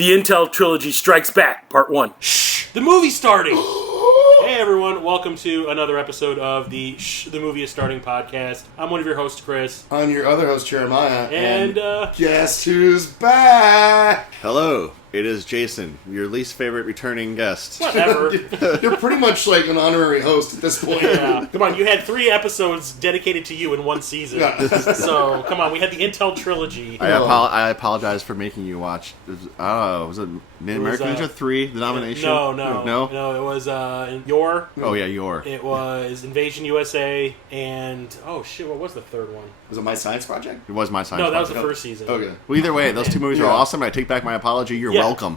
The Intel Trilogy Strikes Back, Part 1. Shh! The movie's starting! Hey everyone, welcome to another episode of the The Movie is Starting podcast. I'm one of your hosts, Chris. I'm your other host, Jeremiah. And guess who's back? Hello, it is Jason, your least favorite returning guest. Whatever. You're pretty much like an honorary host at this point. Yeah. Come on, you had 3 episodes dedicated to you in one season. Yeah. So, come on, we had the Intel Trilogy. I apologize for making you watch. Was it American Ninja 3, The Nomination? No, it was Your. Oh yeah, Your. It was Invasion USA, and oh shit, what was the third one? Was it My Science Project? It was My Science No, that was Project. the first season. Okay. Well, either way, those 2 movies are awesome, and I take back my apology. You're welcome.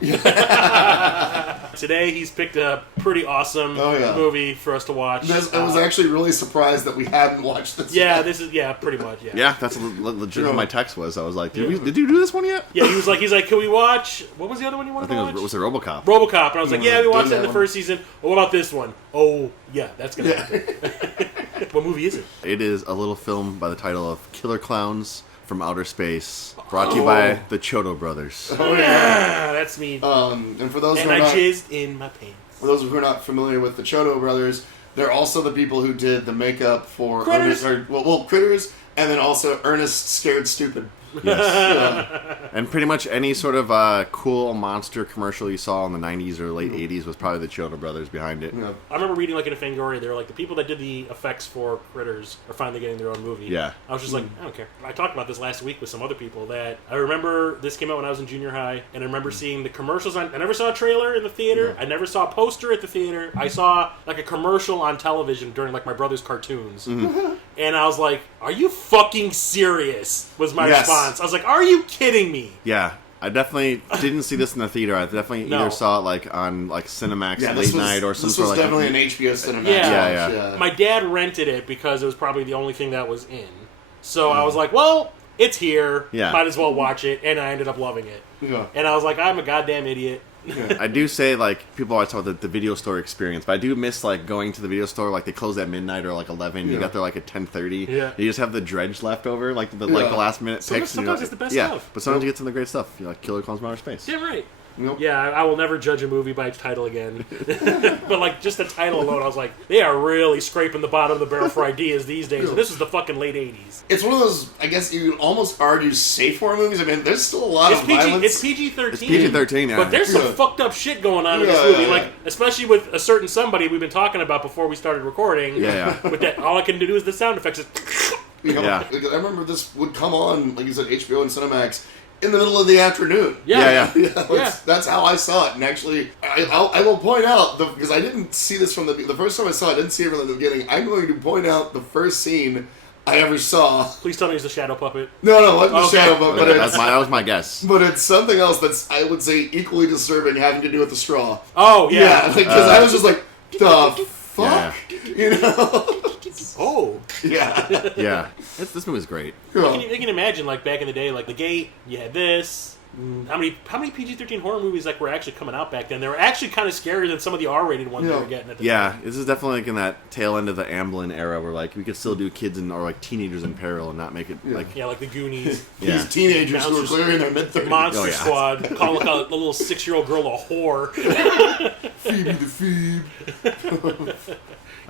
Today, he's picked a pretty awesome movie for us to watch. I was actually really surprised that we hadn't watched this Yeah, yet. pretty much, yeah. Yeah, that's legit what my text was. I was like, did you do this one yet? Yeah, he's like, can we watch, what was the other one you wanted to watch? I think it was RoboCop. RoboCop, and I was like, yeah, we watched that in the first season. Well, what about this one? Oh, yeah, that's going to happen. What movie is it? It is a little film by the title of Killer Klowns from Outer Space, brought to you by the Chodo Brothers. Oh yeah, that's me. And for those jizzed in my pants. For those who are not familiar with the Chodo Brothers, they're also the people who did the makeup for Critters. Critters, and then also Ernest Scared Stupid. Yes. And pretty much any sort of cool monster commercial you saw in the 90s or late 80s was probably the Chodo Brothers behind it. Yeah. I remember reading like in a Fangoria, they were like, the people that did the effects for Critters are finally getting their own movie. Yeah. I was just like, I don't care. I talked about this last week with some other people that I remember this came out when I was in junior high, and I remember seeing the commercials I never saw a trailer in the theater. I never saw a poster at the theater. I saw like a commercial on television during like my brother's cartoons. Mm-hmm. And I was like, are you fucking serious? Was my response. I was like, are you kidding me? Yeah. I definitely didn't see this in the theater. I definitely either saw it like on like Cinemax late night or some sort of This was definitely an HBO Cinemax. Yeah. My dad rented it because it was probably the only thing that was in. So I was like, well, it's here. Yeah. Might as well watch it. And I ended up loving it. Yeah. And I was like, I'm a goddamn idiot. Yeah. I do say, like, people always talk about the video store experience, but I do miss, like, going to the video store, like, they close at midnight or, like, 11. You got there, like, at 10:30. Yeah. You just have the dredge left over, like, the last minute picks. Sometimes it's the best stuff. But sometimes you get some of the great stuff. You know, like Killer Clowns from Outer Space. Yeah, right. Nope. Yeah, I will never judge a movie by its title again. But, like, just the title alone, I was like, they are really scraping the bottom of the barrel for ideas these days. And this is the fucking late 80s. It's one of those, I guess you can almost argue, safe horror movies. I mean, there's still a lot of violence. It's PG-13. It's PG-13, yeah. But there's some fucked up shit going on in this movie. Like, especially with a certain somebody we've been talking about before we started recording. Yeah. With that, all I can do is the sound effects. I remember this would come on, like you said, HBO and Cinemax, in the middle of the afternoon. Yeah. That's how I saw it. And actually, I will point out, because I didn't see this from the first time I saw it, I didn't see it from the beginning. I'm going to point out the first scene I ever saw. Please tell me it's the Shadow Puppet. No, it wasn't the Shadow Puppet. But that was my guess. But it's something else that's, I would say, equally disturbing, having to do with the straw. Oh, yeah. Yeah, because I was just like, the fuck? Yeah. You know? Oh. Yeah. Yeah. This movie's great. You can imagine, like, back in the day, like, The Gate, you had this. How many PG-13 horror movies like were actually coming out back then? They were actually kind of scarier than some of the R-rated ones they were getting at the time. This is definitely like in that tail end of the Amblin era where like we could still do kids or like teenagers in peril and not make it like like the Goonies. These teenagers who are clearly in their mid-30s. Monster Squad. Call like a little 6-year-old girl a whore. Phoebe the Phoebe.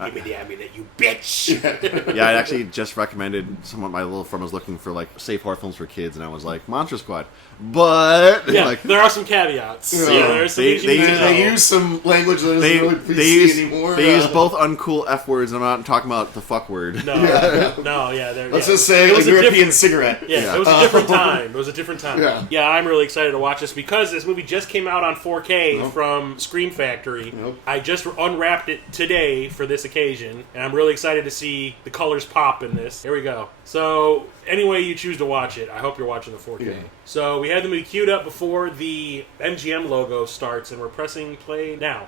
Give me the amulet, you bitch! Yeah, I actually just recommended someone. My little friend was looking for like safe horror films for kids, and I was like, Monster Squad. But there are some caveats. Yeah. They use some language that isn't really PC anymore. They use both uncool F words, and I'm not talking about the fuck word. Let's just say it was a European cigarette. Yeah, it was a different time. Yeah, I'm really excited to watch this because this movie just came out on 4K from Scream Factory. I just unwrapped it today for this occasion, and I'm really excited to see the colors pop in this. Here we go. So, any way you choose to watch it, I hope you're watching the 4K. Yeah. So, we had the movie queued up before the MGM logo starts, and we're pressing play now.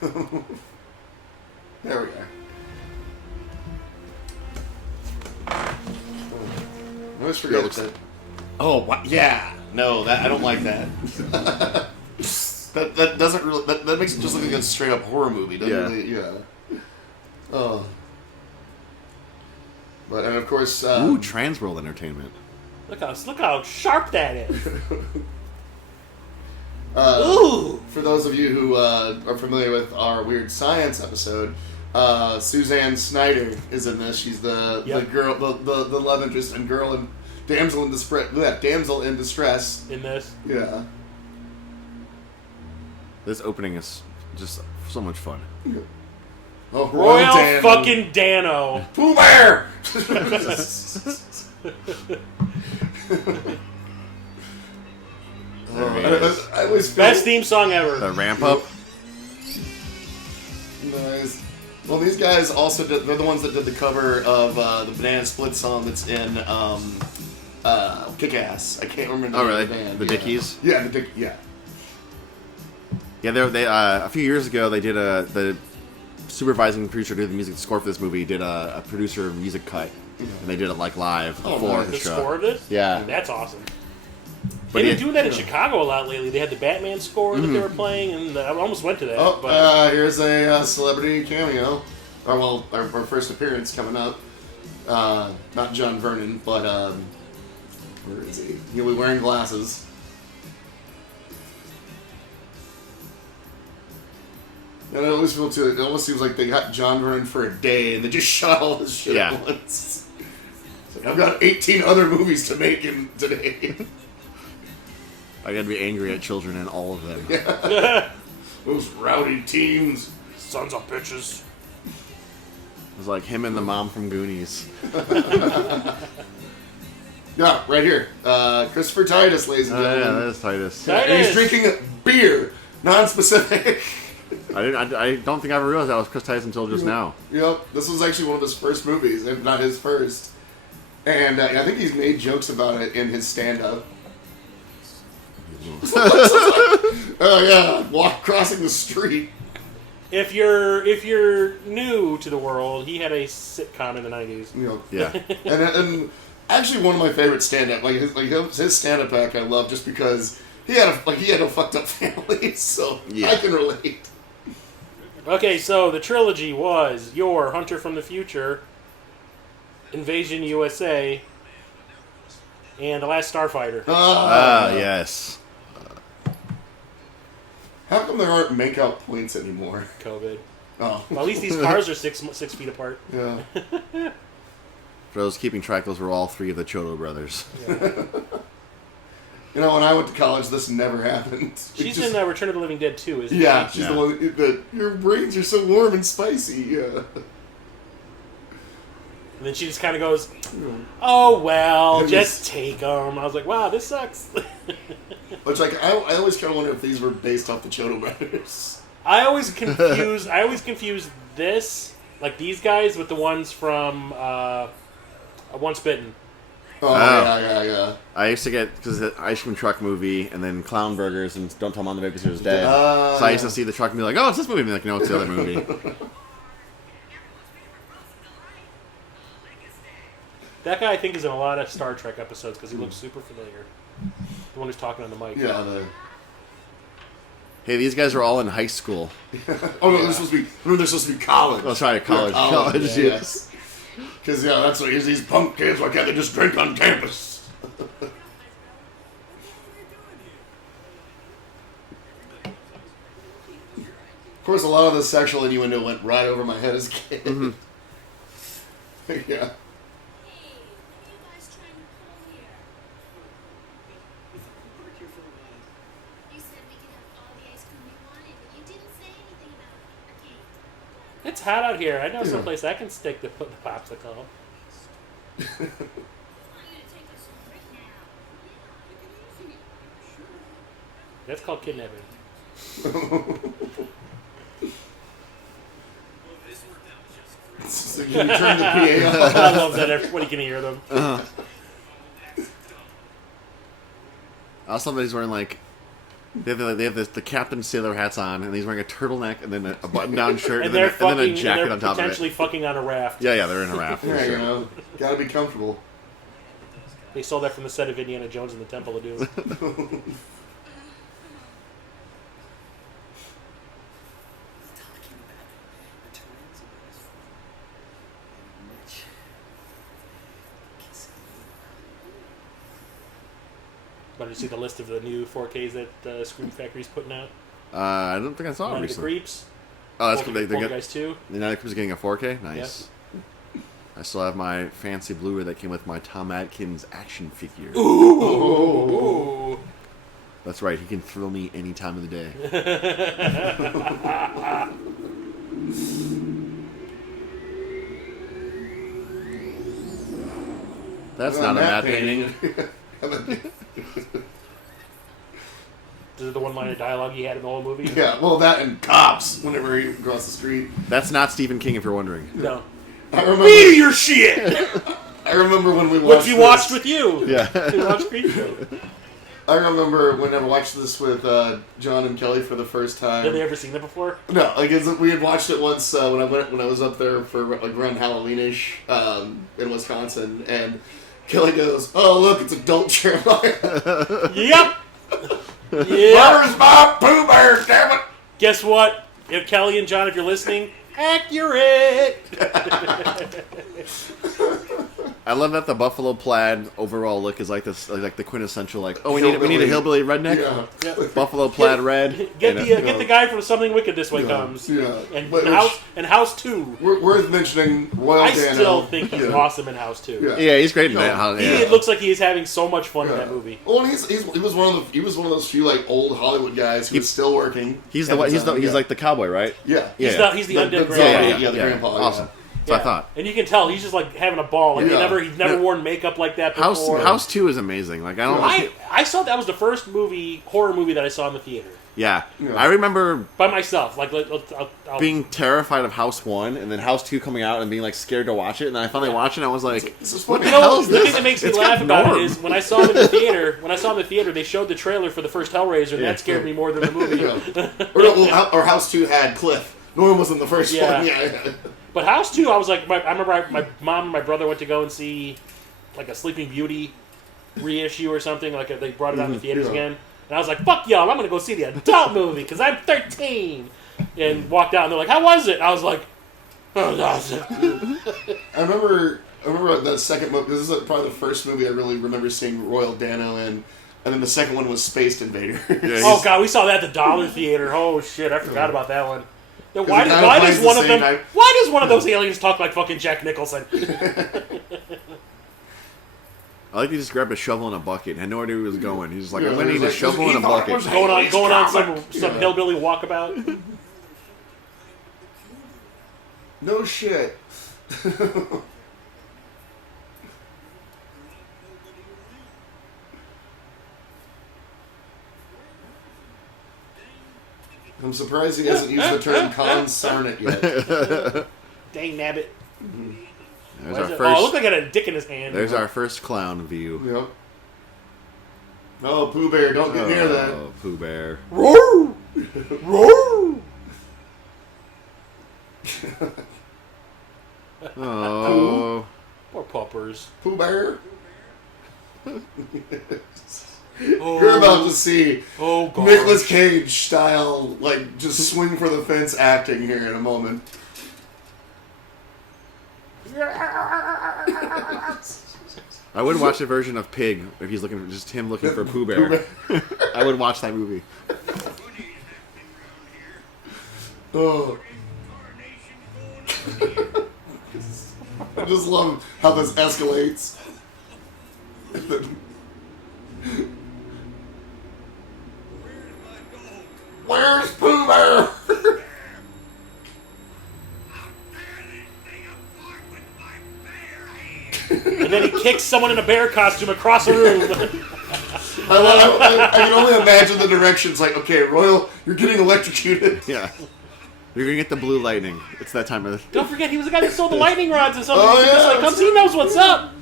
There we are. I always forget that. Oh, yeah. No, I don't like that. that doesn't really... That makes it just look like a straight-up horror movie, doesn't it? Yeah. Oh. But, and of course... Transworld Entertainment. Look how sharp that is. Ooh! For those of you who are familiar with our Weird Science episode, Suzanne Snyder is in this. She's the girl, the love interest and damsel in distress. Damsel in distress In this. Yeah. This opening is just so much fun. Oh, Royal Dano. fucking Dano. Pooh Bear. I always feel Best theme song ever. The ramp up. nice. Well, these guys also they're the ones that did the cover of the Banana Split song that's in Kick-Ass. I can't remember the Oh, name really? of the band. The Dickies? Yeah, yeah. Yeah, they a few years ago they did the supervising producer who did the music score for this movie did a producer music cut, and they did it like live Oh, for nice. The orchestra. score of this? Yeah. That's awesome. But They've been yeah. doing that in Chicago a lot lately. They had the Batman score that they were playing, and I almost went to that. Oh, but here's a celebrity cameo. Or, well, our first appearance coming up. Not John Vernon, but, where is he? He'll be wearing glasses. And I always feel too, it almost seems like they got John Vernon for a day and they just shot all his shit Yeah. at once. It's like, I've got 18 other movies to make in today. I gotta be angry at children in all of them. Those rowdy teens. sons of bitches. It was like him and the mom from Goonies. Yeah, right here. Christopher Titus, ladies and Yeah, gentlemen. that is Titus. Titus. And he's drinking beer, non-specific. I don't think I ever realized that was Chris Titus until just now. Yep, this was actually one of his first movies, if not his first. And I think he's made jokes about it in his stand-up. Oh yeah, crossing the street. If you're new to the world, he had a sitcom in the 90s. You know, Yeah. and actually one of my favorite stand-up, his stand-up act, I love just because he had a fucked up family, so Yeah. I can relate. Okay, so the trilogy was Your Hunter from the Future, Invasion USA, and The Last Starfighter. Yes. How come there aren't make-out points anymore? COVID. Oh, Well, at least these cars are 6 feet apart. yeah. For those keeping track, those were all three of the Chodo brothers. You know, when I went to college, this never happened. She's in Return of the Living Dead too, isn't Yeah, she? she's Yeah. the one that your brains are so warm and spicy. Yeah. And then she just kind of goes, "Oh well, Have you just take them." I was like, "Wow, this sucks." Which, like, I always kind of wonder if these were based off the Chodo brothers. I always confuse this, like these guys, with the ones from Once Bitten. Oh, yeah. I used to get, because the ice cream truck movie, and then Clown Burgers, and Don't Tell Mom the Babysitter's Dead. So I used to see the truck and be like, oh, it's this movie. And be like, no, it's the other movie. That guy, I think, is in a lot of Star Trek episodes because he looks super familiar. The one who's talking on the mic. Yeah, Hey, these guys are all in high school. Oh, no, they're supposed to be college. Oh, sorry, college. They're College, yeah, yes. Because, yeah, that's what these punk kids, why can't they just drink on campus? Of course, a lot of the sexual innuendo went right over my head as a kid. Mm-hmm. Yeah. It's hot out here. I know someplace I can stick the popsicle. That's called kidnapping. So you turn the PA off. I love that everybody can hear them. I also love that he's wearing, like, they have the captain sailor hats on, and he's wearing a turtleneck, and then a button-down shirt, and, they're then, and then fucking. a jacket They're on top of potentially it. fucking on a raft. Yeah, they're in a raft. For Yeah, sure. you know, gotta be comfortable. They stole that from the set of Indiana Jones and the Temple of Doom. Want to see the list of the new 4Ks that Scream Factory's putting out? I don't think I saw it Night of the recently. Creeps. Oh, that's cool. They get Guys 2. the Night of the Creeps getting a 4K. Nice. I still have my fancy BluRay that came with my Tom Atkins action figure. Ooh. That's right. He can thrill me any time of the day. That's not a matte painting. This is the one-liner dialogue he had in the whole movie? Yeah, well, that and cops whenever he crossed the street. That's not Stephen King, if you're wondering. No. I remember. Meteor shit! I remember when we watched. What you watched with you? Yeah. You watched Creepshow. I remember when I watched this with John and Kelly for the first time. Have they ever seen it before? No, like we had watched it once when I was up there for like around Halloweenish in Wisconsin, and Kelly goes, "Oh look, it's adult Jeremiah." Yep. Where's my Pooh Bear? Damn it! Guess what? If Kelly and John, if you're listening, accurate. I love that the buffalo plaid overall look is like this, like the quintessential, like, oh, we need a hillbilly redneck. Yeah. Buffalo plaid red. Get the guy from Something Wicked This Way Comes. Yeah. And House 2. Worth mentioning Royal I Dano. still think he's awesome in House 2. Yeah. Yeah, he's great in that. He looks like he's having so much fun in that movie. Well, he was one of those few like old Hollywood guys who was still working. He's like the cowboy, right? Yeah. He's the undead grandpa. Yeah, the grandpa. Awesome. Yeah. So I thought. And you can tell he's just like having a ball. Like he's never worn makeup like that before. House 2 is amazing. Like I saw that was the first horror movie that I saw in the theater. Yeah. I remember by myself. Like I'll being terrified of House 1 and then House 2 coming out and being like scared to watch it, and then I finally watched it and I was like, what the hell is the this? thing that makes me laugh about it is when I saw it in the theater, they showed the trailer for the first Hellraiser, and that scared me more than the movie. Or House 2 had Cliff. Norm was in the first one. Yeah. But House 2, I was like, I remember my mom and my brother went to go and see like a Sleeping Beauty reissue or something. Like they brought it out in the theaters again. And I was like, fuck y'all, I'm going to go see the adult movie because I'm 13. And walked out and they're like, how was it? I was like, oh, awesome. I remember the second movie. This is probably the first movie I really remember seeing Royal Dano in. And then the second one was Spaced Invaders. Oh, God, we saw that at the Dollar Theater. Oh, shit, I forgot about that one. Why does one of those aliens talk like fucking Jack Nicholson? I like he just grabbed a shovel and a bucket. Had no idea where he was going. He's just like, I'm gonna need a shovel and a bucket. Going on some hillbilly walkabout. No shit. I'm surprised he hasn't used the term consarnate yet. Dang nabbit. There's our first. Oh, it looked like it had a dick in his hand. There's our first clown view. Yep. Oh, Pooh Bear, don't get near that. Oh, Pooh Bear. Roar! Roar! Oh. Poor puppers. Pooh Bear? You're about to see Nicolas Cage style, like, just swing for the fence acting here in a moment. I would watch a version of Pig if he's looking for just him looking for Pooh Bear. I would watch that movie. Oh. I just love how this escalates. Where's Pooh Bear? And then he kicks someone in a bear costume across a room. I can only imagine the directions. Like, okay, Royal, you're getting electrocuted. Yeah. You're gonna get the blue lightning. It's that time of the... Don't forget, he was the guy that sold the lightning rods and something. He knows what's up.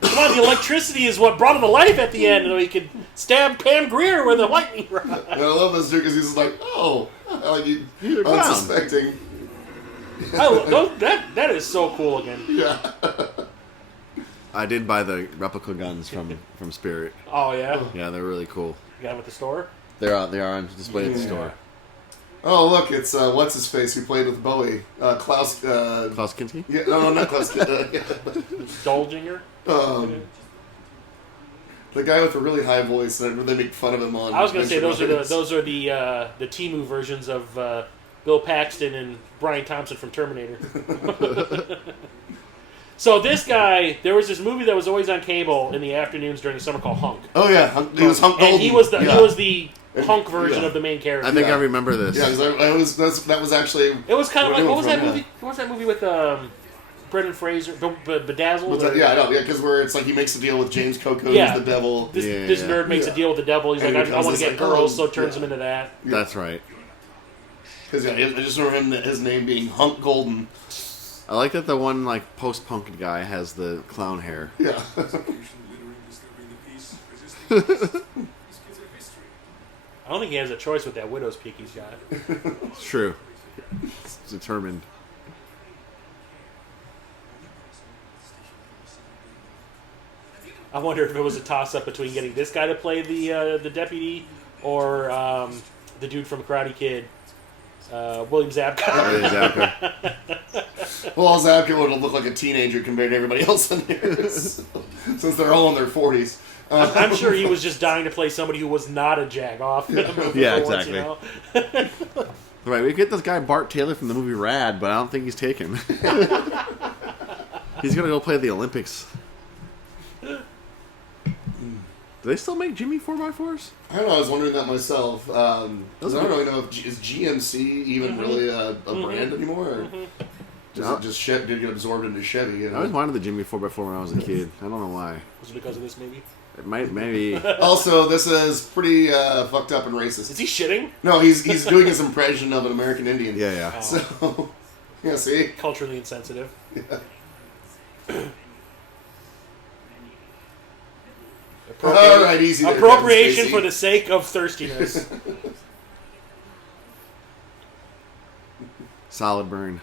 Come on, the electricity is what brought him to life at the end, and he could stab Pam Grier with a lightning rod. And I love this dude because he's like, oh, like you're unsuspecting. That is so cool again. Yeah. I did buy the replica guns from Spirit. Oh yeah. Yeah, they're really cool. You got them at the store? They are on display at the store. Oh look, it's what's his face who played with Bowie, Klaus. Klaus Kinski? Yeah, no, not Klaus. Dolginger. The guy with the really high voice, and they make fun of him on. I was going to say Adventure those are the Temu versions of Bill Paxton and Brian Thompson from Terminator. So this guy, there was this movie that was always on cable in the afternoons during the summer called Hunk. Oh yeah, he was Hunk Golden. And he was the hunk version of the main character. I think I remember this. Yeah, that was actually. It was kind of like what was that movie? What was that movie with Brendan Fraser, Bedazzled? Yeah, I know. Yeah, because where it's like he makes a deal with James Coco, who's the devil. This nerd makes a deal with the devil. He's And like, he I want becomes to get this, girls, so turns him into that. That's right. Because I just remember his name being Hunk Golden. I like that the one like post-punk guy has the clown hair. Yeah. I don't think he has a choice with that widow's peak he's got. It's true. It's determined. I wonder if it was a toss-up between getting this guy to play the deputy or the dude from Karate Kid, William Zabka. Well, Zabka would look like a teenager compared to everybody else in here, since they're all in their 40s. I'm sure he was just dying to play somebody who was not a jag-off. Yeah, exactly. Right, we get this guy Bart Taylor from the movie Rad, but I don't think he's taken. He's gonna go play the Olympics. Do they still make Jimmy 4x4s? I don't know. I was wondering that myself. I don't really know if is GMC even really a brand anymore. Or does it just did it get absorbed into Chevy? You know? I always wanted the Jimmy 4x4 when I was a kid. I don't know why. Was it because of this movie? It might, maybe. Also, this is pretty fucked up and racist. Is he shitting? No, he's doing his impression of an American Indian. Yeah, yeah. Oh. So, yeah, see? Culturally insensitive. Yeah. All right, easy there, Appropriation Kevin Spacey. for the sake of thirstiness. Solid burn.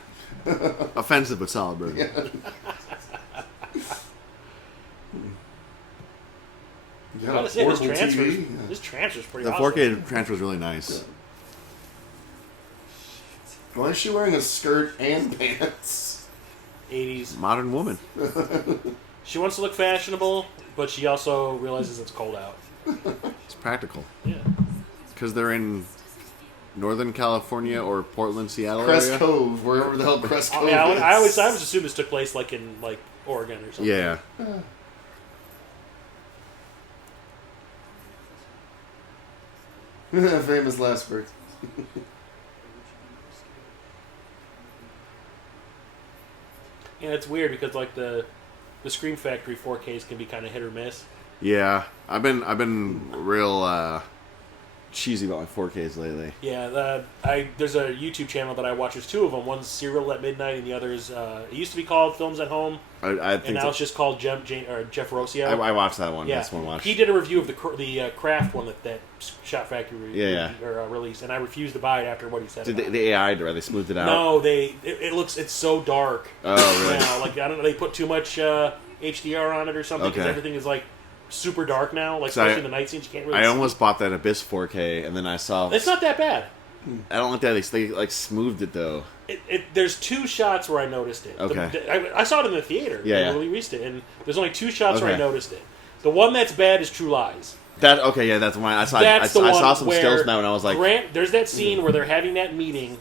Offensive, but solid burn. Yeah. I gotta say, this portable transfer's TV. pretty The awesome. 4K transfer is really nice. Why is she wearing a skirt and pants? 80s. Modern woman. She wants to look fashionable, but she also realizes it's cold out. It's practical. Yeah. Because they're in Northern California or Portland, Seattle Crest area. Cove, wherever the hell Crest Cove I is. always assumed this took place like in Oregon or something. Yeah. Famous last words. Yeah, it's weird because like the Scream Factory 4Ks can be kind of hit or miss. Yeah. I've been real cheesy about my 4Ks lately. Yeah, there's a YouTube channel that I watch. There's two of them. One's Serial at Midnight, and the other's it used to be called Films at Home, I think and now it's just called Jeff Rossio. I watched that one. Yeah, That's one watch. he did a review of the Craft one that Shot Factory released, and I refused to buy it after what he said. Did about it. the AI do it? They smoothed it out? No, it's so dark. Oh, really? Now. Like I don't know, they put too much HDR on it or something because Okay. everything is like super dark now. Like especially in the night scenes, you can't really. I see. almost bought that Abyss 4K, and then I saw. It's not that bad. I don't like that. They like smoothed it though. There's two shots where I noticed it. Okay. I saw it in the theater. Yeah. They released it, and there's only two shots where I Okay. noticed it. The one that's bad is True Lies. That's one. I saw. That's I the saw one some where stills now, and I was like, there's that scene where they're having that meeting.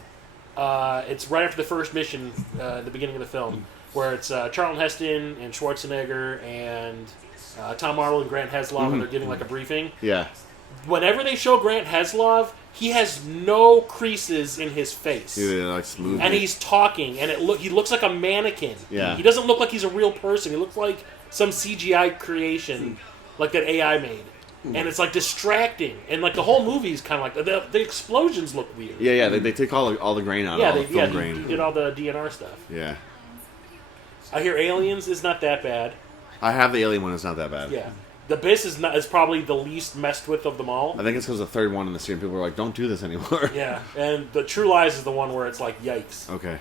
It's right after the first mission, the beginning of the film, where it's Charlton Heston and Schwarzenegger and Tom Arnold and Grant Heslov, and they're giving like a briefing. yeah, Whenever they show Grant Heslov, he has no creases in his face. they like smoothed And it. he's talking, and he looks like a mannequin. Yeah. He doesn't look like he's a real person. He looks like some CGI creation, like that AI made. And it's like distracting, and like the whole movie's kind of like the explosions look weird. Yeah. They take all the grain out. Yeah, all the film he grain. did all the DNR stuff. Yeah, I hear Aliens is not that bad. I have the Alien one. It's not that bad. Yeah, The Abyss is probably the least messed with of them all. I think it's because the third one in the series, people were like, "Don't do this anymore." Yeah, and the True Lies is the one where it's like, yikes. Okay.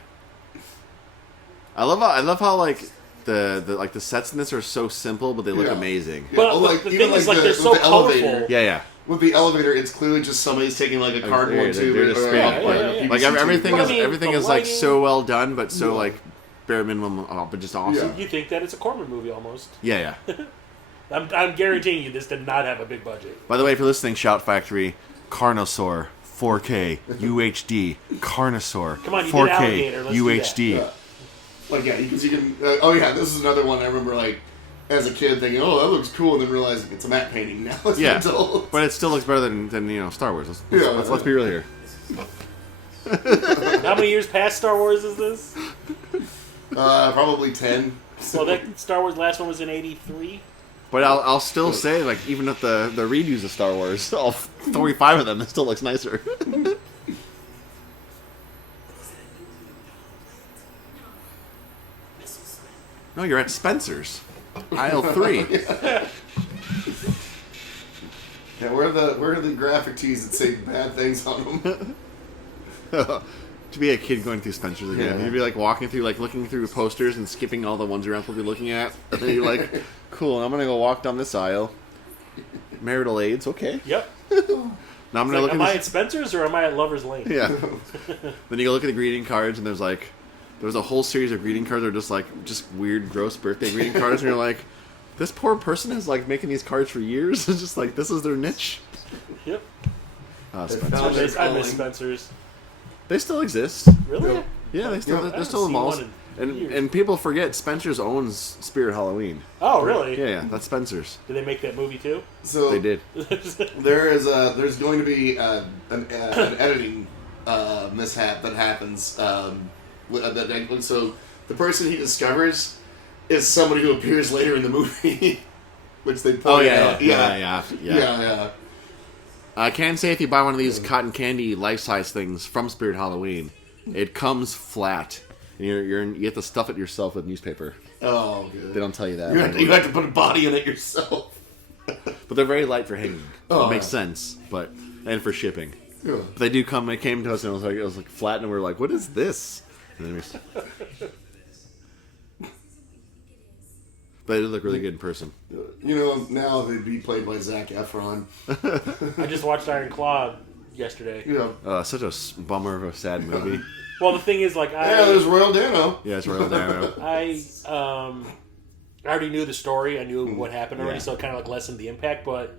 I love how like the sets in this are so simple, but they look Yeah. amazing. Yeah, But well, the even thing is, like, they're with so the elevator. colorful. Yeah. With the elevator, it's clearly just somebody's taking like a cardboard they're tube just or straight up, yeah. Like PVC everything tube. is But I mean, everything the is like lighting- so well done, but so Yeah. like bare minimum, but just awesome. You think that it's a Corman movie almost. Yeah. I'm guaranteeing you this did not have a big budget. By the way, if you're listening, Shout Factory, Carnosaur, 4K, UHD, Carnosaur, Come on, you 4K, did Alligator. Let's UHD. do Yeah. Like, yeah, because you can... oh, yeah, this is another one I remember, like, as a kid thinking, oh, that looks cool, and then realizing it's a matte painting now as an adult. But it still looks better than Star Wars. Let's be real here. How many years past Star Wars is this? Probably 10. Well, that Star Wars last one was in 83. But I'll still say, like, even with the redos of Star Wars, all 35 of them, it still looks nicer. No, you're at Spencer's. Aisle 3. Yeah, where are the graphic tees that say bad things on them? To be a kid going through Spencer's again, Yeah. you'd be like walking through, like looking through posters and skipping all the ones you're not supposed to be looking at. And then you're like, cool, I'm gonna go walk down this aisle. Marital aids, okay. Yep. Now I'm gonna look Am at I this. at Spencer's or am I at Lover's Lane? Yeah. Then you go look at the greeting cards, and there's a whole series of greeting cards that are just weird, gross birthday greeting cards, and you're like, this poor person is like making these cards for years. It's just like this is their niche. Yep. Spencer's. I miss Spencer's. They still exist. Really? Yeah, they're still I in haven't malls. seen one in years. And people forget Spencer's owns Spirit Halloween. Oh, really? Yeah, that's Spencer's. Did they make that movie too? So They did. there's going to be an editing mishap that happens. So the person he discovers is somebody who appears later in the movie, which they point out. Yeah. I can say if you buy one of these cotton candy life-size things from Spirit Halloween, it comes flat. And you have to stuff it yourself with newspaper. Oh, good. They don't tell you that. You have to put a body in it yourself. But they're very light for hanging. Oh, it makes sense, and for shipping. Yeah. But they do come. It came to us and it was like flat, and we were like, "What is this?" And then but it did look really good in person. Now they'd be played by Zac Efron. I just watched Iron Claw yesterday. Such a bummer of a sad movie. Well, the thing is, like, There's Royal Dano. Yeah, it's Royal Dano. I already knew the story. I knew what happened already, so it kind of like lessened the impact. But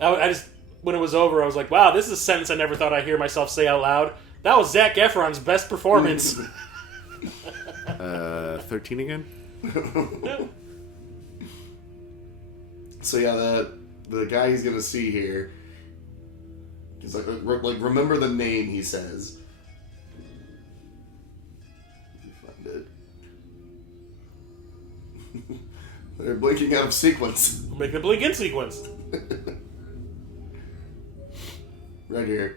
I just, when it was over, I was like, wow, this is a sentence I never thought I'd hear myself say out loud. That was Zac Efron's best performance. 13 again? So yeah, the guy he's gonna see here, he's like remember the name, he says. Find it. They're blinking out of sequence. Make the blink in sequence. Right here.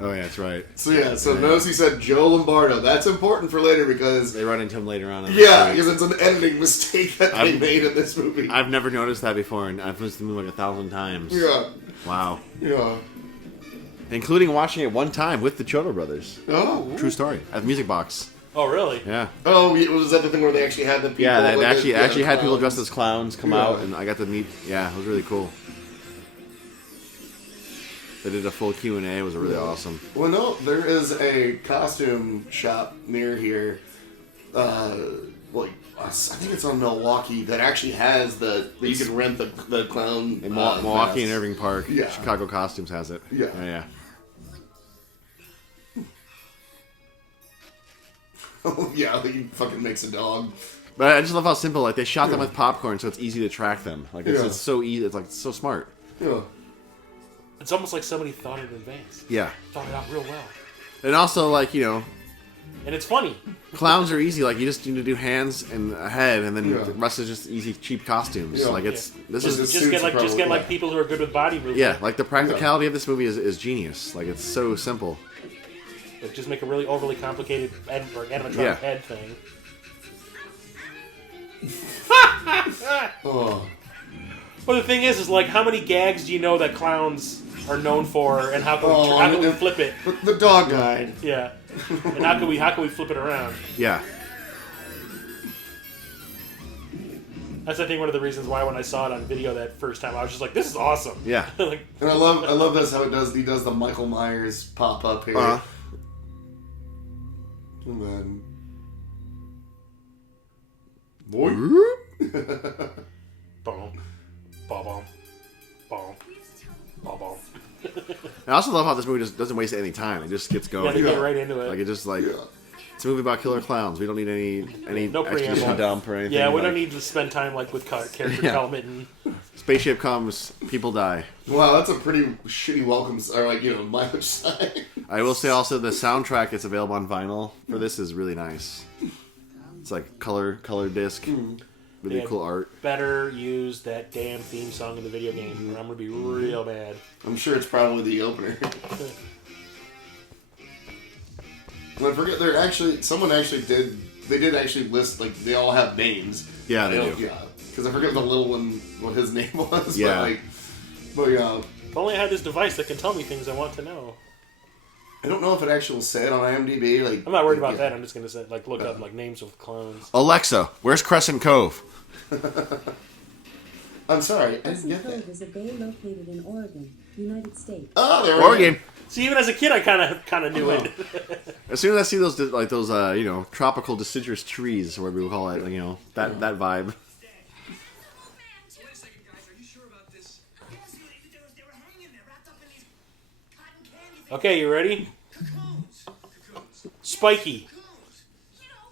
Oh yeah, that's right. So notice he said Joe Lombardo. That's important for later because They run into him later on. because it's an editing mistake that they made in this movie. I've never noticed that before, and I've listened to the movie like 1,000 times. Yeah. Wow. Yeah. Including watching it one time with the Chodo Brothers. Oh. True story. At the Music Box. Oh, really? Yeah. Oh, was that the thing where they actually had the people? Yeah, they actually had people clowns. dressed as clowns come out, and I got to meet. Yeah, it was really cool. They did a full Q&A. It was really awesome. Well, no, there is a costume shop near here. I think it's on Milwaukee that actually has that you can rent the clown. In Milwaukee mask. and Irving Park. Yeah. Chicago Costumes has it. Yeah. Yeah. Oh yeah, he fucking makes a dog. But I just love how simple. Like they shot them with popcorn, so it's easy to track them. Like it's so easy. It's like so smart. Yeah. It's almost like somebody thought it in advance. Yeah. Thought it out real well. And also, like, And it's funny. clowns are easy. Like, you just need to do hands and a head, and then Yeah. the rest is just easy, cheap costumes. Yeah. Like, this Just- is... just- Just get like probably, people who are good with body movement. Yeah, like, the practicality of this movie is genius. Like, it's so simple. Like, just make a really overly complicated animatronic Yeah. head thing. Oh. Well, the thing is like, how many gags do you know that clowns are known for, and how can we flip it? The dog died. Yeah. And how can we flip it around? Yeah. That's, I think, one of the reasons why when I saw it on video that first time, I was just like, this is awesome. Yeah. Like, And I love this how he does the Michael Myers pop up here. Uh-huh. And then boy. Boom. Boom. Boom. Boom. Boom. Boom. I also love how this movie just doesn't waste any time. It just gets going. Yeah, they get right into it. Like it just like it's a movie about killer clowns. We don't need any No exposition preamble. dump or anything. Yeah, we like, don't need to spend time like with character development and spaceship comes, people die. Wow, that's a pretty shitty welcome, or like, you know, mileage sign. I will say also the soundtrack that's available on vinyl for this is really nice. It's like color disc, really Yeah, cool art. better use that damn theme song in the video game, or I'm gonna be real bad. I'm sure it's probably the opener. Well, I forget, they did actually list, like, they all have names. Yeah, they do. Yeah, because I forget the little one, what his name was. Yeah. But yeah. If only I had this device that can tell me things I want to know. I don't know if it actually said on IMDb. Like, I'm not worried about that. I'm just gonna say, like, look up like names of clones. Alexa, where's Crescent Cove? I'm sorry, I didn't Crescent get Cove that. is a bay located in Oregon, United States. Oh, there we Oregon. See, even as a kid, I kind of knew it. As soon as I see those tropical deciduous trees, or whatever we call it, that vibe. Wait a second, guys. Are you sure about this? Yes, they were hanging there, wrapped up in these cotton candy things. Okay, you ready? Cocoons. Spiky,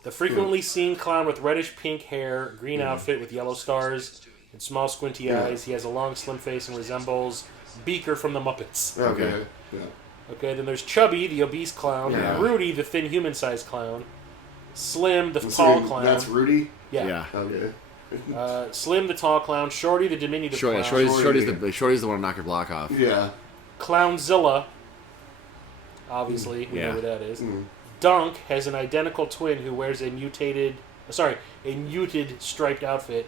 the frequently seen clown with reddish pink hair, green outfit with yellow stars, and small squinty eyes. He has a long, slim face and resembles Beaker from the Muppets. Okay. Yeah. Okay, then there's Chubby, the obese clown. Yeah. Rudy, the thin human-sized clown. Slim, the I'm tall assuming clown. That's Rudy? Yeah. Okay. Slim, the tall clown. Shorty, the diminutive clown. Shorty's the one to knock your block off. Yeah. Clownzilla. Obviously, we know Yeah. who that is. Dunk has an identical twin who wears a muted striped outfit,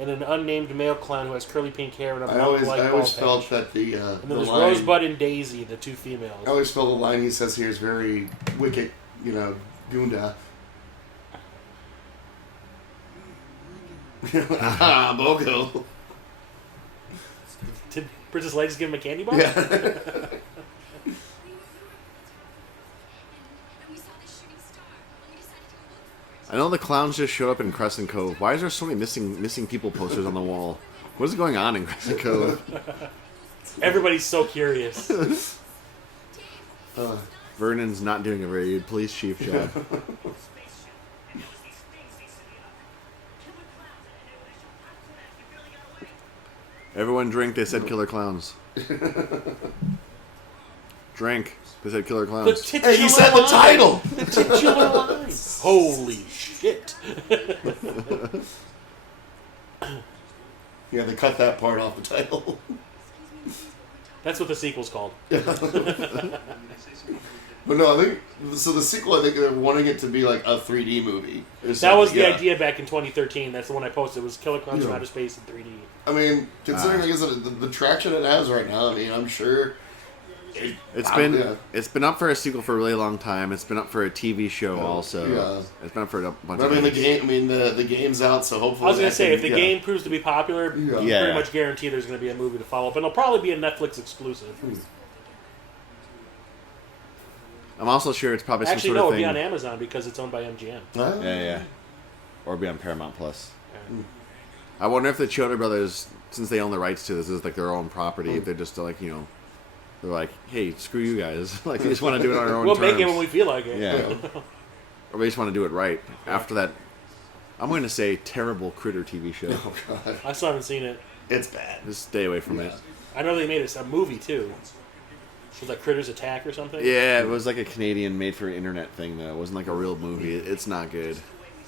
and an unnamed male clown who has curly pink hair and a I always monk-like bald felt patch. that the And the then there's line, Rosebud and Daisy, the two females. I always felt the line he says here is very wicked, Gunda. Ah, Bogo. Did Princess Leia just give him a candy bar? Yeah. I know the clowns just showed up in Crescent Cove. Why is there so many missing people posters on the wall? What is going on in Crescent Cove? Everybody's so curious. Vernon's not doing a very good police chief job. Everyone drink, they said killer clowns. Drink, they said killer The clowns. titular Hey, you said the line. title! The titular line. Holy shit. Yeah, they cut that part off the title. That's what the sequel's called. But no, I think so. The sequel, I think they're wanting it to be like a 3D movie. That was the idea back in 2013. That's the one I posted. It was Killer Clowns from Outer Space in 3D. I mean, considering I guess the traction it has right now, I mean, I'm sure It's been up for a sequel for a really long time. It's been up for a TV show also. Yeah. It's been up for a bunch I of mean, things. the game's out, so hopefully. I was going to that say, can- if the game proves to be popular, Yeah. I pretty much guarantee there's going to be a movie to follow up. And it'll probably be a Netflix exclusive. I'm also sure it's probably Actually, some no, sort it'll of be thing. on Amazon because it's owned by MGM. Huh? Yeah. Or be on Paramount Plus. Yeah. I wonder if the Chioda brothers, since they own the rights to this is like their own property, if they're just like, they're like, hey, screw you guys. Like, we just want to do it on our own We'll terms. make it when we feel like it. Yeah. Or we just want to do it right. After that, I'm going to say terrible Critter TV show. Oh god, I still haven't seen it. it's bad. Just stay away from it. I know they made a movie, too. It was like Critters Attack or something. Yeah, it was like a Canadian made-for-internet thing, though. It wasn't like a real movie. It's not good.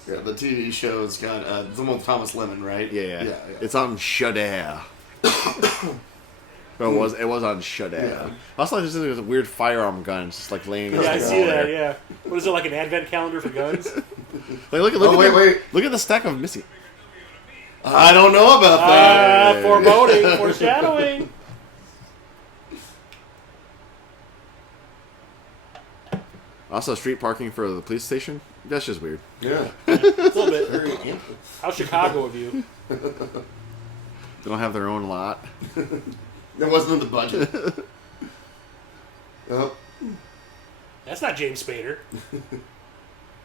Yeah, the TV show's got the one with Thomas Lemon, right? Yeah. It's on Shudder. But it was on Shudder. Yeah. Also, there's a weird firearm gun. It's just like laying Yeah, against I the see wall that, there. yeah. What is it, like an advent calendar for guns? Like, look Oh, wait. Look at the stack of missing. I don't know about that. Foreboding, foreshadowing. Also, street parking for the police station. That's just weird. Yeah, A little bit. very ample. How Chicago of you. They don't have their own lot. It wasn't in the budget. Oh, That's not James Spader.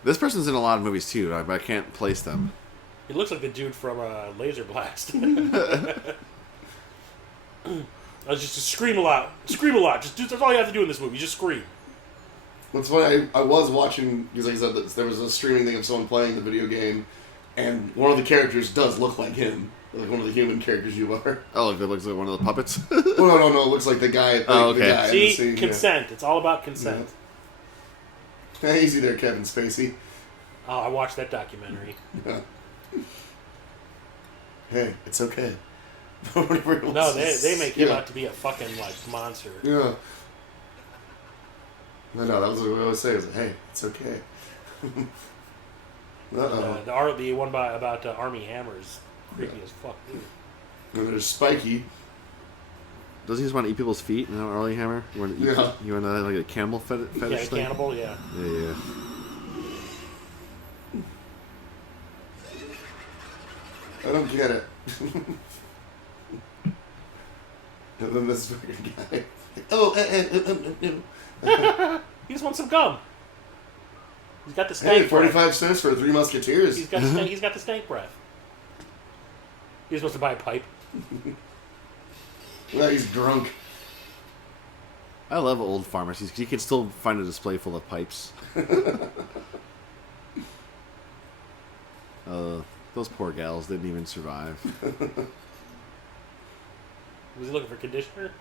This person's in a lot of movies too, but I can't place them. He looks like the dude from Laser Blast. I was just scream a lot. Scream a lot. That's all you have to do in this movie. Just scream. What's funny, I was watching, because like I said, there was a streaming thing of someone playing the video game, and one of the characters does look like him. Like one of the human characters you are. Oh, like it looks like one of the puppets? Well, no, it looks like the guy. Like Oh, okay. The guy in See, the scene, consent. It's all about consent. Yeah. Easy there, Kevin Spacey. Oh, I watched that documentary. Yeah. Hey, it's okay. Whatever it was. No, they make him Yeah. out to be a fucking like monster. Yeah. No, that was what I always say. Is like, hey, it's okay. The one about Army Hammers, creepy as fuck, dude. And there's Spiky. Doesn't he just want to eat people's feet in Arlie Hammer? You want to eat, Yeah. you want to like a camel fetish Yeah, thing? cannibal. Yeah. Yeah. I don't get it. And then this fucking guy. Oh, He just wants some gum. He's got the hey, stank breath. 45 cents for 3 Musketeers. He's got the stank breath. He's supposed to buy a pipe. Well, he's drunk. I love old pharmacies because you can still find a display full of pipes. Those poor gals didn't even survive. Was he looking for conditioner?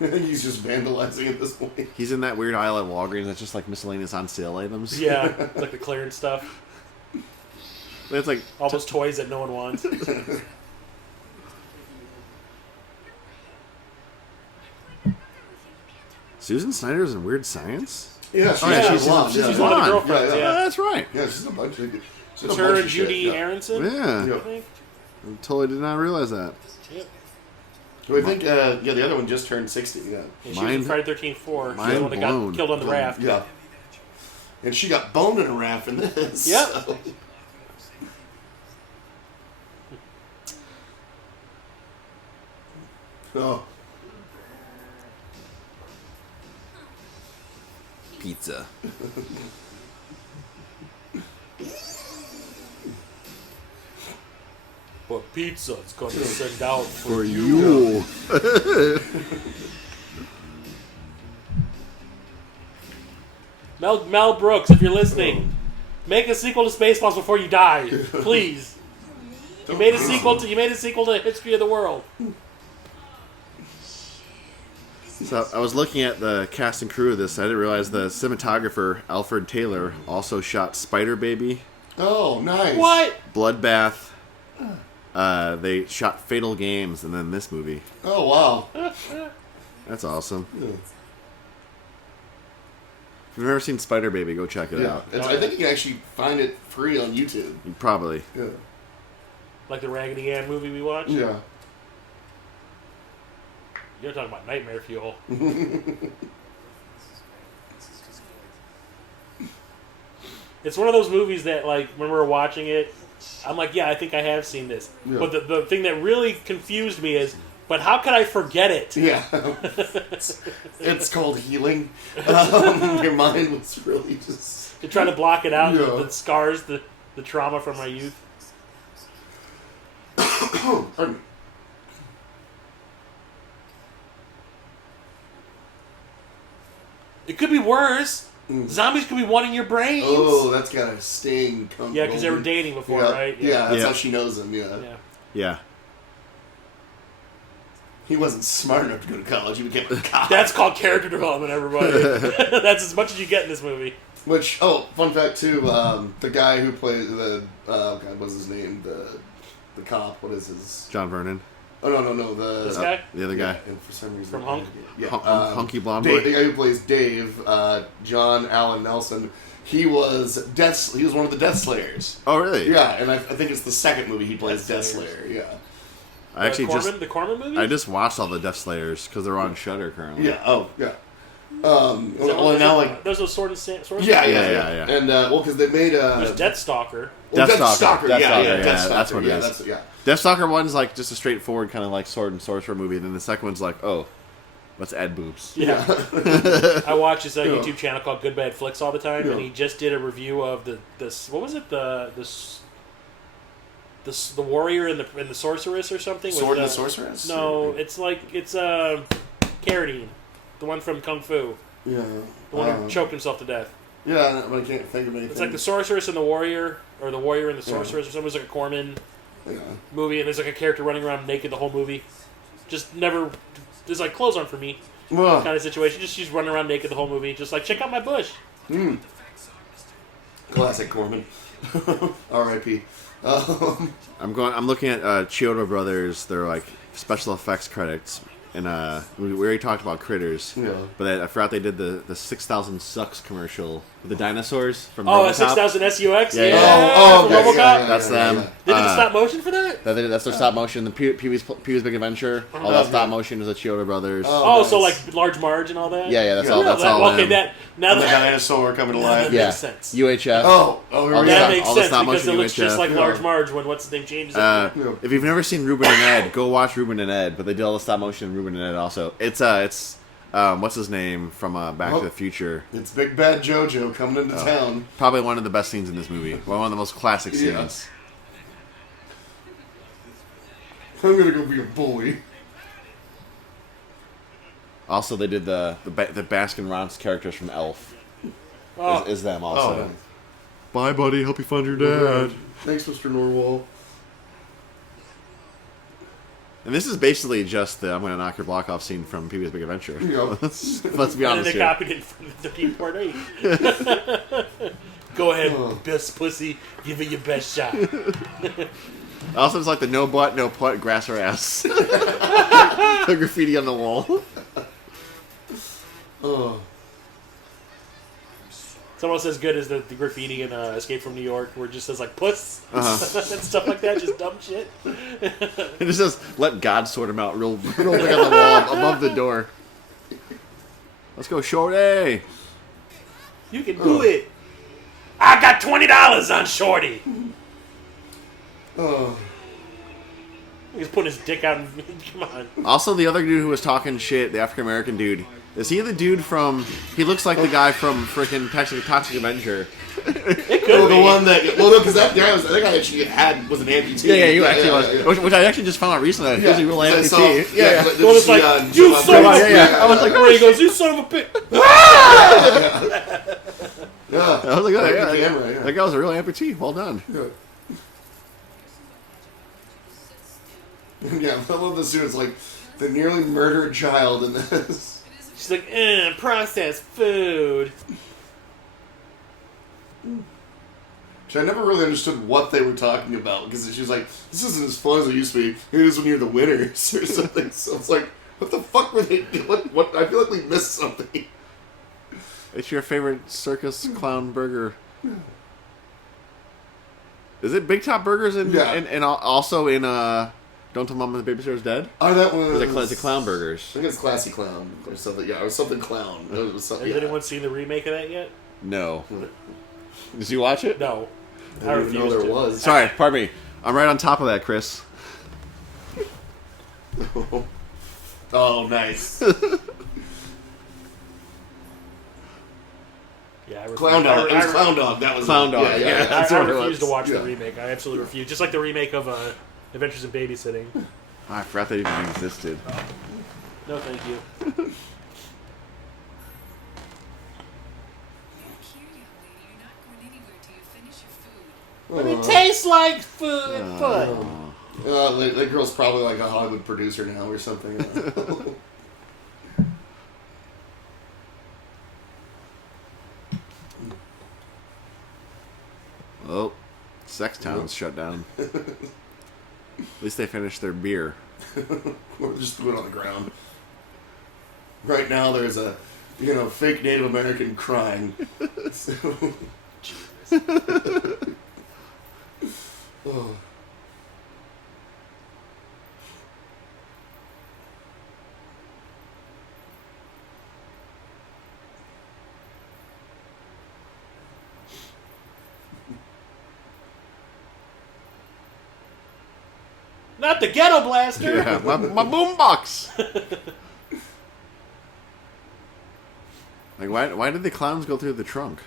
He's just vandalizing at this point. He's in that weird aisle at Walgreens that's just like miscellaneous on sale items. Yeah, like the clearance stuff. It's like All those toys that no one wants. Susan Snyder's in Weird Science? Yeah, Oh, yeah, she's blonde. she's Yeah, one of the yeah. girlfriends, Yeah, yeah. That's right. Yeah, she's a bunch of. It's her and Judy Aronson. Yeah. Yeah. I think. I totally did not realize that. Yep. I think, the other one just turned 60. Yeah. And she was Mind- in Friday 13th 4. She's mind the one that blown. got killed on the raft. Yeah. And she got boned in a raft in this. Yep. So. Oh. Pizza. But pizza's gonna send out For you. Mel Brooks, if you're listening, make a sequel to Spaceballs before you die, please. You made a sequel to History of the World. So I was looking at the cast and crew of this. I didn't realize the cinematographer, Alfred Taylor, also shot Spider Baby, Oh, nice. What? Bloodbath. They shot Fatal Games and then this movie. Oh, wow. That's awesome. Yeah. If you've never seen Spider Baby, go check it Yeah. out. I think you can actually find it free on YouTube. You probably. Yeah. Like the Raggedy Ann movie we watched? Yeah. You're talking about nightmare fuel. It's one of those movies that, like, when we were watching it, I'm like, yeah, I think I have seen this. Yeah. But the thing that really confused me is, but how could I forget it? Yeah. It's called healing. Your mind was really just... To try to block it out, Yeah. the scars, the trauma from my youth. Pardon me. It could be worse. Zombies could be wanting your brains. Oh, that's got a sting. Yeah, because they were dating before, Yeah. right? Yeah, that's Yeah. how she knows him, yeah. Yeah. Yeah. He wasn't smart enough to go to college. He became a cop. That's called character development, everybody. That's as much as you get in this movie. Which, fun fact too, the guy who played the, God, what's his name? The cop, what is his? John Vernon. Oh, no, This guy? The other guy. And for some reason. From Hunk? Yeah. Hunky blonde Dave, boy. the guy who plays Dave, John Allen Nelson, he was one of the Death Slayers. Oh, really? Yeah, and I think it's the second movie he plays Death Death Slayers. Slayer, yeah. I actually the Corman movie? I just watched all the Death Slayers because they're on Shudder currently. Yeah, yeah. Well, now, like... There's those sword and Yeah. And, because they made There's Deathstalker. Deathstalker. Yeah, That's what it is. Yeah. Deathstalker one's like just a straightforward kind of like sword and sorcerer movie, and then the second one's like, oh, Let's add boobs. Yeah. I watch this YouTube channel called Good Bad Flicks all the time, and he just did a review of the what was it, the warrior and the sorceress or something. Sword and the Sorceress? No, it's Carradine, the one from Kung Fu, Yeah. the one who choked himself to death. Yeah, but I can't think of anything. It's like the sorceress and the warrior, or the warrior and the sorceress, or something. It was like a Corman movie, and there's like a character running around naked the whole movie. Just never. There's like clothes on for me kind of situation. Just she's running around naked the whole movie. Just like, check out my bush. Classic Corman. R.I.P. I'm looking at Chiodo Brothers. They're like special effects credits, and we already talked about Critters. Yeah. But I forgot they did the 6,000 Sucks commercial with the dinosaurs from Oh, RoboCop. 6,000 SUX. Yeah, Oh, from okay, RoboCop. yeah, That's them. They did the stop motion for that. That's their stop motion. The Pee-wee's Big Adventure. All that stop motion is the Chiodo Brothers. Oh, so like Large Marge and all that. Yeah, that's all. That's That- all. okay, them. now The that dinosaur coming now alive. that Yeah. makes sense. UHF. Oh, All yeah. That stop- makes all the sense stop because it motion looks just UHF. like Large Marge when what's his name changes. If you've never seen Ruben and Ed, go watch Ruben and Ed. But they did all the stop motion in Ruben and Ed also. It's what's his name from Back to the Future? It's Big Bad JoJo coming into town. Probably one of the best scenes in this movie. One of the most classic scenes. Yeah. I'm gonna go be a bully. Also, they did the Baskin Robbins characters from Elf. Oh. Is them also. Oh, nice. Bye, buddy. Help you find your dad. Thanks, Mr. Norwal. And this is basically just the I'm going to knock your block off scene from Pee-wee's Big Adventure. Yeah. Let's be And honest then they here. copied it from the Part 8. Go ahead, best pussy. Give it your best shot. Also, it's like the no butt, no putt, grass or ass. The graffiti on the wall. Oh. It's almost as good as the graffiti in Escape from New York, where it just says like puss and stuff like that, just dumb shit. It just says, let God sort him out real big on the wall above the door. Let's go, Shorty. You can do it. I got $20 on Shorty. Oh. He's putting his dick out and come on. Also, the other dude who was talking shit, the African American dude, is he the dude from? He looks like the guy from freaking Toxic Avenger. It could Oh, be. the one that. Well, no, because that guy actually was an amputee. Yeah, you actually was. Yeah. Which I actually just found out recently. He was a real I saw- amputee. Yeah. Well, it's like, you son of a Yeah. I was like, Where he goes, you son of a bitch. Yeah. I was like, oh, yeah, the camera, yeah. that guy was a real amputee. Well done. Yeah, I love this too. It's like the nearly murdered child in this. She's like, processed food. Which I never really understood what they were talking about because she's like, this isn't as fun as it used to be. It is when you're the winners or something. So it's like, what the fuck were they doing? What? I feel like we missed something. It's your favorite circus clown burger. Is it Big Top Burgers and also in Don't Tell Mama the Babysitter's Dead? Oh, that was. Is it Clown Burgers? I think it's Classy Clown or something. Yeah, or something clown. It was something. Has Yeah. anyone seen the remake of that yet? No. Did you watch it? No. I didn't even know there to. was. Sorry, pardon me. I'm right on top of that, Chris. Oh, nice. Yeah, I Clown Dog. It was Clown Dog. That was Clown it. Dog, Yeah, yeah. I what it refuse was. to watch Yeah. the remake. I absolutely refuse. Just like the remake of Adventures in Babysitting. Oh, I forgot that even existed. No, thank you. You're cute, young lady. You're not going anywhere till you finish your food. But it tastes like food. That girl's probably like a Hollywood producer now or something. Oh, Sex Town's shut down. At least they finished their beer. Or just threw it on the ground. Right now, there's a fake Native American crying. So, oh. Not the Ghetto Blaster. Yeah, my boombox. Like, why did the clowns go through the trunk?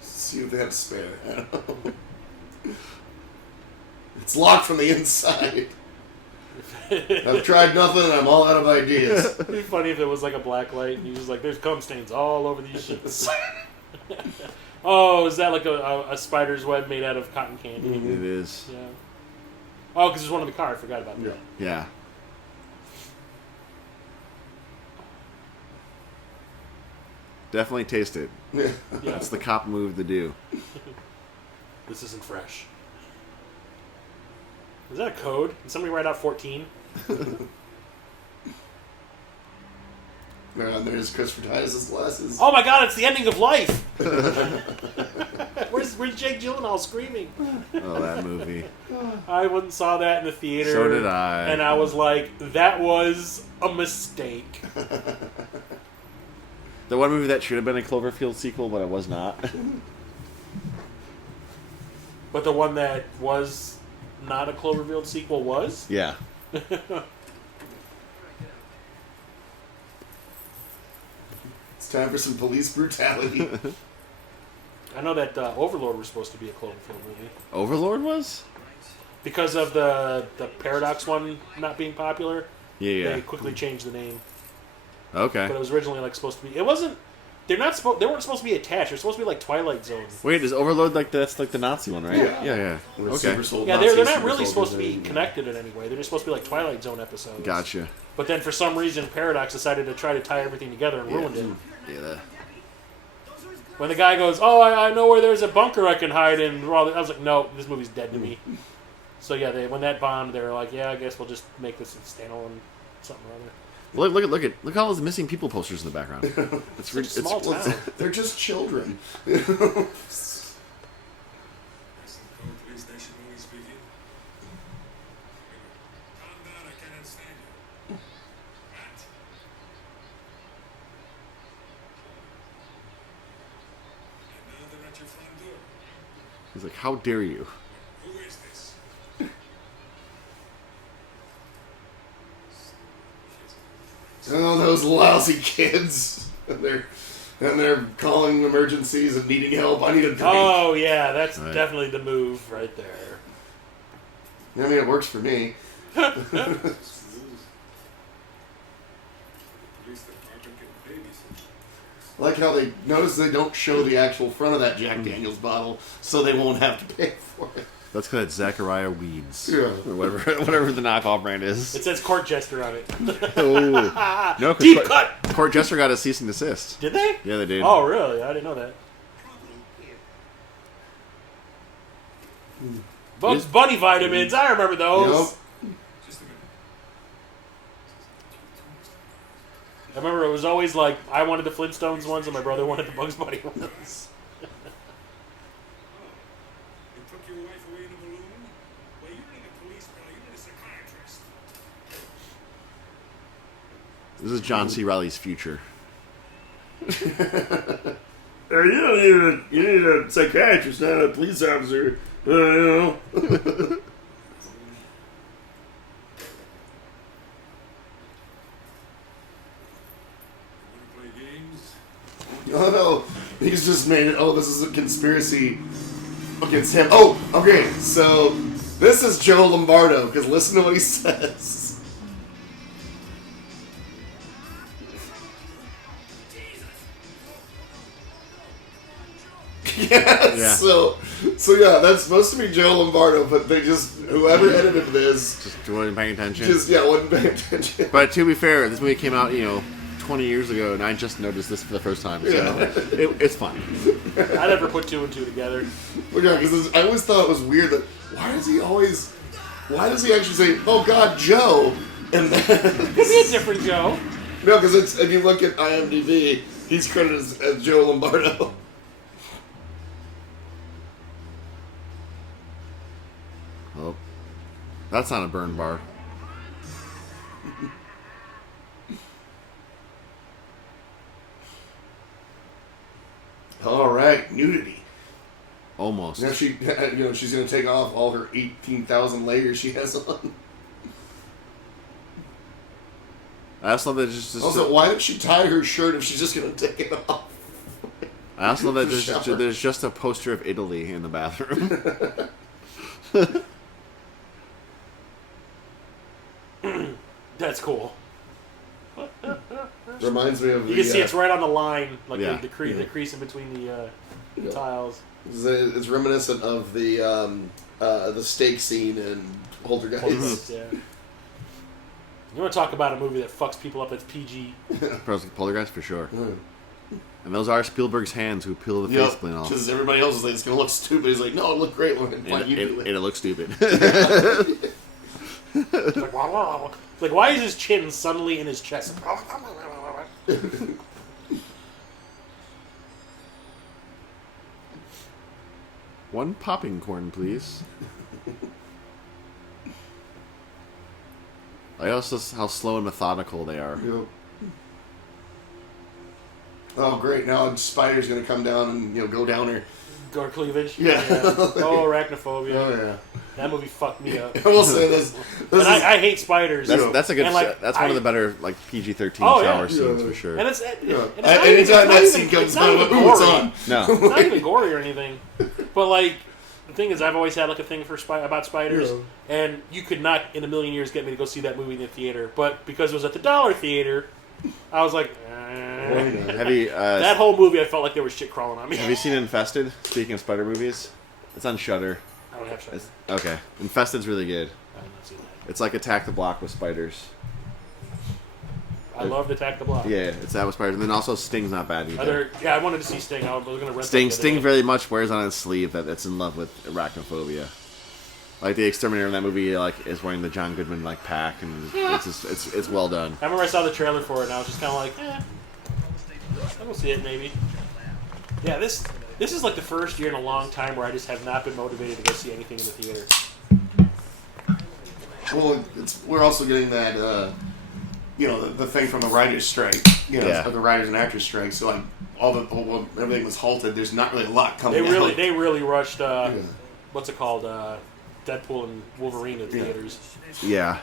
See what they have spare. I don't know. It's locked from the inside. I've tried nothing and I'm all out of ideas. It'd be funny if it was like a black light and you was like, there's cum stains all over these sheets. Oh, is that like a spider's web made out of cotton candy? It is. Yeah. Oh, because there's one in the car. I forgot about that. Yeah. Definitely taste it. Yeah. That's the cop move to do. This isn't fresh. Is that a code? Did somebody write out 14? There's Christopher Titus's glasses. Oh my god, it's the ending of Life! Where's Jake Gyllenhaal screaming? Oh, that movie. I went and saw that in the theater. So did I. And I was like, that was a mistake. The one movie that should have been a Cloverfield sequel, but it was not. But the one that was not a Cloverfield sequel was? Yeah. It's time for some police brutality. I know that Overlord was supposed to be a Cloverfield movie. Overlord was? Because of the Paradox one not being popular, Yeah. they quickly changed the name. Okay. But it was originally like supposed to be. It wasn't. They weren't supposed to be attached. They're supposed to be like Twilight Zone. Wait, is Overlord that's like the Nazi one, right? Yeah. With Okay. super sol- Yeah, Nazi they're not super really supposed soldiers to be and- connected in any way. They're just supposed to be like Twilight Zone episodes. Gotcha. But then for some reason, Paradox decided to try to tie everything together and ruined it. Yeah. When the guy goes, "Oh, I know where there's a bunker I can hide in," I was like, "No, this movie's dead to me." So yeah, when that bombed, they were like, "Yeah, I guess we'll just make this a standalone something or other." Look at all those missing people posters in the background. It's Such a small town. They're just children. Police station movie speaking. Calm down, I cannot stand you. Matt. And now they're at your front door. He's like, how dare you? Who is this? Oh, those lousy kids. And they're calling emergencies and needing help. I need a drink. Oh yeah, that's Right. definitely the move right there. I mean, it works for me. Police department can babysit. I like how they notice they don't show the actual front of that Jack Daniels bottle, so they won't have to pay for it. That's because it's Zachariah Weeds. Yeah. Or whatever the knockoff brand is. It says Court Jester on it. Oh. No, Deep because cut. Court Jester got a cease and desist. Did they? Yeah, they did. Oh really? I didn't know that. Bugs Bunny vitamins. I remember those. Yep. Just a minute. I remember it was always like I wanted the Flintstones ones and my brother wanted the Bugs Bunny ones. They took your wife away in a balloon? Well, you don't need a police bill, you need a psychiatrist. This is John C. Reilly's future. You need a psychiatrist, not a police officer. You know. Wanna play games? Oh no, he's just made it. Oh, this is a conspiracy against him. Oh, okay, so this is Joe Lombardo, because listen to what he says. Yes. Yeah. So yeah, that's supposed to be Joe Lombardo, but they just whoever edited this Just wasn't paying attention. wasn't paying attention. But to be fair, this movie came out, 20 years ago, and I just noticed this for the first time. So it's fun. I never put two and two together. But yeah, because I always thought it was weird that why does he actually say, "Oh God, Joe," and then Could be a different Joe. no, because it's if you look at IMDb, he's credited as Joe Lombardo. Oh, that's not a burn bar. All right, nudity. Almost. Now she's gonna take off all her 18,000 layers she has on. I also love that just Also, why did she tie her shirt if she's just gonna take it off? I also love that Shower. there's just a poster of Italy in the bathroom. That's cool. Reminds me of You can see it's right on the line, like Yeah. the crease in between the Yeah. tiles. It's reminiscent of the steak scene in Poltergeist. Yeah. You want to talk about a movie that fucks people up that's PG? Poltergeist for sure. And those are Spielberg's hands who peel the face clean off. Because everybody else is like, it's gonna look stupid. He's like, no, it looked great when you do And it looks stupid. It's like, wah, wah, wah. It's like, why is his chin suddenly in his chest? One popping corn, please. I also how slow and methodical they are. Yep. Oh, great! Now Spider's gonna come down and go down her. Gore cleavage. Yeah. Oh, arachnophobia. Oh yeah. That movie fucked me up. I will say this. And I hate spiders. That's a good. And, like, that's one of the better like PG-13 Oh, yeah. shower scenes Yeah. for sure. And it's Anytime that scene comes on, it's on. No, It's not even gory or anything. But like, the thing is, I've always had like a thing for about spiders, and you could not in a million years get me to go see that movie in the theater. But because it was at the Dollar Theater, I was like, have you that whole movie, I felt like there was shit crawling on me. have you seen Infested? Speaking of spider movies, it's on Shudder. I don't have shit. Okay, Infested's really good. I have not seen that. It's like Attack the Block with spiders. I loved Attack the Block. Yeah, it's that with spiders, and then also Sting's not bad either. I wanted to see Sting. I was going to rent Sting that the other day. very much wears on his sleeve that it's in love with arachnophobia. Like the exterminator in that movie, like is wearing the John Goodman like pack, and it's just, it's well done. I remember I saw the trailer for it, and I was just kind of like, I will see it maybe. Yeah, this is like the first year in a long time where I just have not been motivated to go see anything in the theater. Well, we're also getting that, the thing from the writers' strike. Yeah. The writers and actors' strike. So like everything was halted. There's not really a lot coming out. They really rushed. What's it called? Deadpool and Wolverine in theaters Yeah,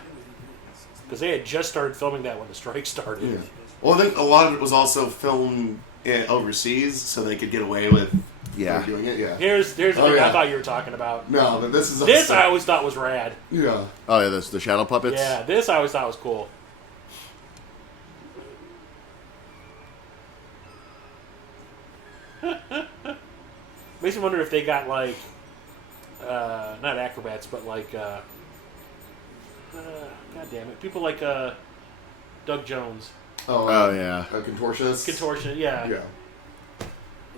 because they had just started filming that when the strike started. Yeah. Well, I think a lot of it was also filmed overseas, so they could get away with doing it. Yeah. Here's the thing I thought you were talking about. No, but this is This I always thought was rad. Yeah. oh yeah, the shadow puppets. Yeah, this I always thought was cool. Makes me wonder if they got like not acrobats, but like god damn it, people like Doug Jones, Oh yeah. A contortionist. contortion, yeah. Yeah.